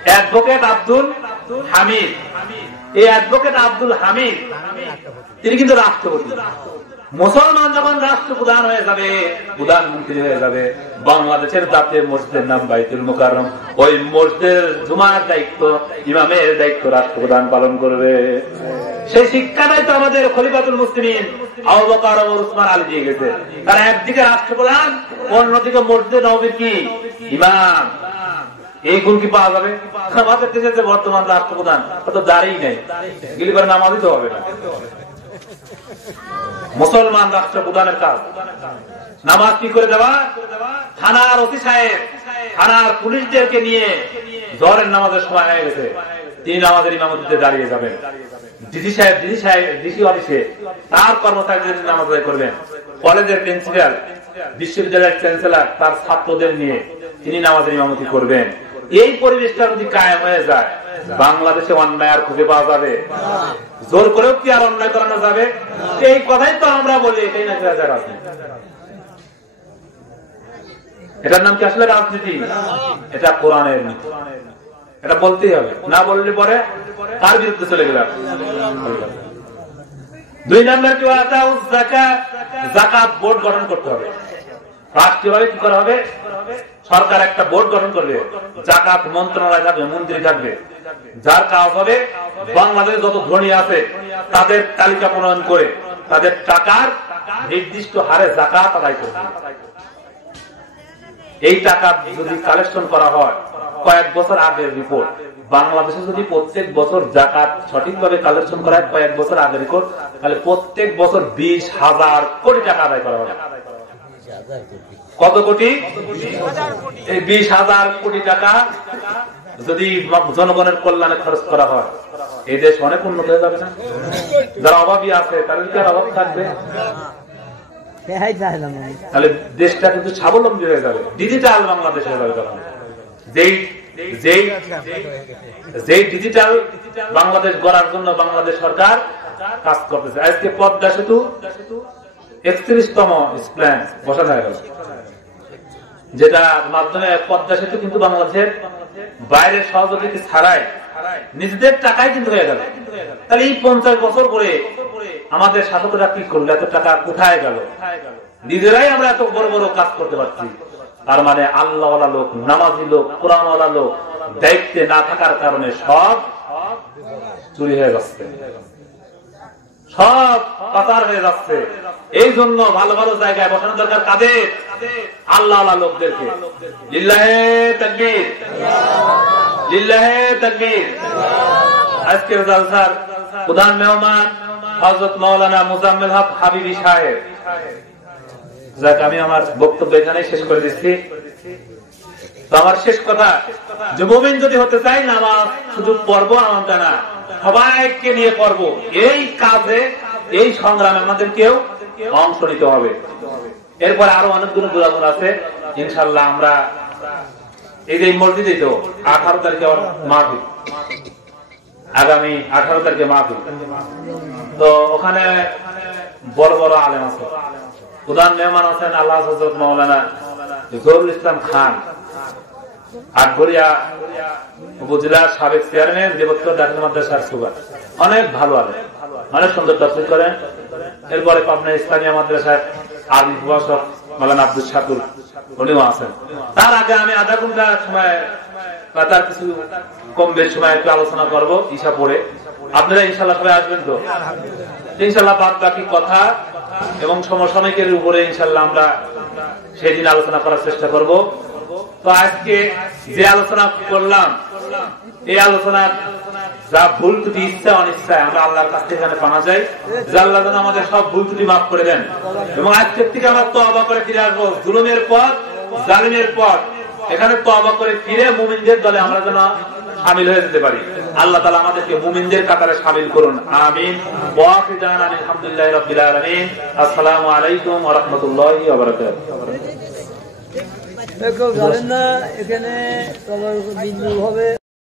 অ্যাডভোকেট আব্দুল হামিদ। এই অ্যাডভোকেট আব্দুল হামিদ তিনি কিন্তু রাষ্ট্রপতি। মুসলমান যখন রাষ্ট্রপ্রধান হয়ে যাবে, প্রধানমন্ত্রী হয়ে যাবে, বাংলাদেশের জাতীয় মসজিদের নাম বাইতুল মুকাররম, ওই মসজিদের জুমার দায়িত্ব, ইমামের দায়িত্ব রাষ্ট্রপ্রধান পালন করবে। সেই শিক্ষাটাই তো আমাদের খলিফাতুল মুসলিমিন আবু বকর ও উসমান আলী দিয়ে গেছে। তারা একদিকে রাষ্ট্রপ্রধান, অন্যদিকে মসজিদে নববীর কি ইমাম। এই গুণ কি পাওয়া যাবে? আমাদের দেশে যে বর্তমান রাষ্ট্রপ্রধান তো দাঁড়িয়ে নেই, গেলিবার নামাজই তো হবে না। মুসলমান রাষ্ট্রপ্রধানের কাজ নামাজ কি করে দেওয়া? থানার ওসি সাহেব থানার পুলিশদেরকে নিয়ে জোহরের নামাজের সময় হয়ে গেছে, তিনি নামাজের ইমামতিতে দাঁড়িয়ে যাবেন। ডিসি অফিসে তার কর্মচারীদের নামাজ আদায় করবেন। কলেজের প্রিন্সিপাল, বিশ্ববিদ্যালয়ের চ্যান্সেলর তার ছাত্রদের নিয়ে তিনি নামাজের ইমামতি করবেন। এই পরিবেশটা যদি কায়েম হয়ে যায়, বাংলাদেশে অন্যায় আর খুঁজে পাওয়া যাবে? জোর করেও কি আর অন্যায় করানো যাবে? এই কথাই তো আমরা বলি, এটাই নাকি রাজনীতি। এটার নাম কি আসলে রাজনীতি? এটা কোরআনের নীতি, এটা বলতেই হবে। না বললে পরে তার বিরুদ্ধে চলে গেলাম। 2 নম্বর কি? যাকাত বোর্ড গঠন করতে হবে। রাষ্ট্রীয়ভাবে কি করা হবে? সরকার একটা বোর্ড গঠন করবে, যাকাত মন্ত্রণালয় থাকবে, মন্ত্রী থাকবে, যার কাজ হবে বাংলাদেশ যত ধনী আছে তাদের তালিকা প্রণয়ন করে তাদের টাকার নির্দিষ্ট হারে যাকাত আদায় করবে। এই টাকা যদি কালেকশন করা হয়, কয়েক বছর আগের রিপোর্ট, বাংলাদেশে যদি প্রত্যেক বছর যাকাত সঠিকভাবে কালেকশন করা হয়, কয়েক বছর আগের রিপোর্ট, তাহলে প্রত্যেক বছর 20,000 কোটি টাকা আদায় করা হবে। কত কোটি? এই 20,000 কোটি টাকা যদি জনগণের কল্যাণে খরচ করা হয়, এই দেশ অনেক উন্নত হয়ে যাবে না? যারা অভাবী আছে তাদের কি আর অভাব থাকবে? তাহলে দেশটা কিন্তু স্বাবলম্বী হয়ে যাবে, ডিজিটাল বাংলাদেশ হয়ে যাবে। তখন যেই ডিজিটাল বাংলাদেশ গড়ার জন্য বাংলাদেশ সরকার কাজ করতেছে। আজকে পদ্মা সেতু 31তম প্ল্যান বসানো হয়ে গেল, যেটার মাধ্যমে পদ্মা সেতু কিন্তু বাংলাদেশের বাইরের সহযোগিতা ছাড়াই নিজেদের টাকায় কিন্তু হয়ে গেল। তাহলে এই 50 বছর করে আমাদের শাসকরা কি করলো? এত টাকা কোথায় গেল? নিজেরাই আমরা এত বড় বড় কাজ করতে পারছি। তার মানে আল্লাহওয়ালা লোক, নামাজি লোক, কোরআনওয়ালা লোক দায়িত্বে না থাকার কারণে সব চুরি হয়ে যাচ্ছে, সব পাচার হয়ে যাচ্ছে। এই জন্য ভালো ভালো জায়গায় বসানো দরকার কাদের? আল্লাহওয়ালা লোকদেরকে। লিল্লাহে তাকবীর, লিল্লাহে তাকবীর। আজকের জালসার প্রধান মেহমান হযরত মাওলানা মুজাম্মেল হক হাবিবি সাহেব। যাক, আমি আমার বক্তব্য এখানেই শেষ করে দিচ্ছি। তো আমার শেষ কথা, যে মুমিন যদি হতে চাই, নামাজ শুধু পড়ব এমনটা না, সবাইকে নিয়ে পড়ব। এই কাজে, এই সংগ্রামে আমাদেরকেও অংশ নিতে হবে। এরপরে আরো অনেকগুলো গুণাগুণ আছে, ইনশাল্লাহ আমরা এই যে মসজিদে তো 18 তারিখে মাহফিল, আগামী 18 তারিখে মাহফিল। তো ওখানে বড় বড় আলেম আছে, প্রধান মেহমান আছেন আল্লাহ হযরত মাওলানা জহুরুল ইসলাম খান, আটঘরিয়া উপজেলার সাবেক চেয়ারম্যান, দেবত্তর দাখিল মাদ্রাসার সুপার। অনেক ভালো আলেম, অনেক সুন্দর তাফসীর করেন। এরপরে পাবনা ইসলামিয়া মাদ্রাসার আরবি প্রভাষক মাওলানা আব্দুল শাকুর, উনিও আছেন। তার আগে আমি আধা ঘন্টা সময় বা তার কিছু কম বেশ সময় একটু আলোচনা করবো ঈশা পড়ে। আপনারা ইনশাল্লাহ সবাই আসবেন তো? ইনশাল্লাহ বাদ বাকি কথা এবং সমসাময়িকের উপরে ইনশাল্লাহ আমরা সেদিন আলোচনা করার চেষ্টা করব। তো আজকে যে আলোচনা করলাম, এই আলোচনা যা ভুল ত্রুটি, ইচ্ছা অনিচ্ছায়, আমরা আল্লাহর কাছ থেকে এখানে পানা যাই, যে আল্লাহ যেন আমাদের সব ভুল ত্রুটি মাফ করে দেন। এবং আজকের থেকে আমরা তওবা করে ফিরে আসবো। জুলুমের পথ, জালিমের পথ, এখানে তওবা করে ফিরে মুমিনদের দলে আমরা যেন শামিল হয়ে যেতে পারি। আল্লাহ তাআলা আমাদেরকে মুমিনদের কাতারে শামিল করুন, আমিন। ওয়া আখিরু দাওয়ানা আলহামদুলিল্লাহি রাব্বিল আলামিন। আসসালামু আলাইকুম ওয়া রাহমাতুল্লাহি ওয়া বারাকাতুহু। জানেন না এখানে বিন্দু হবে।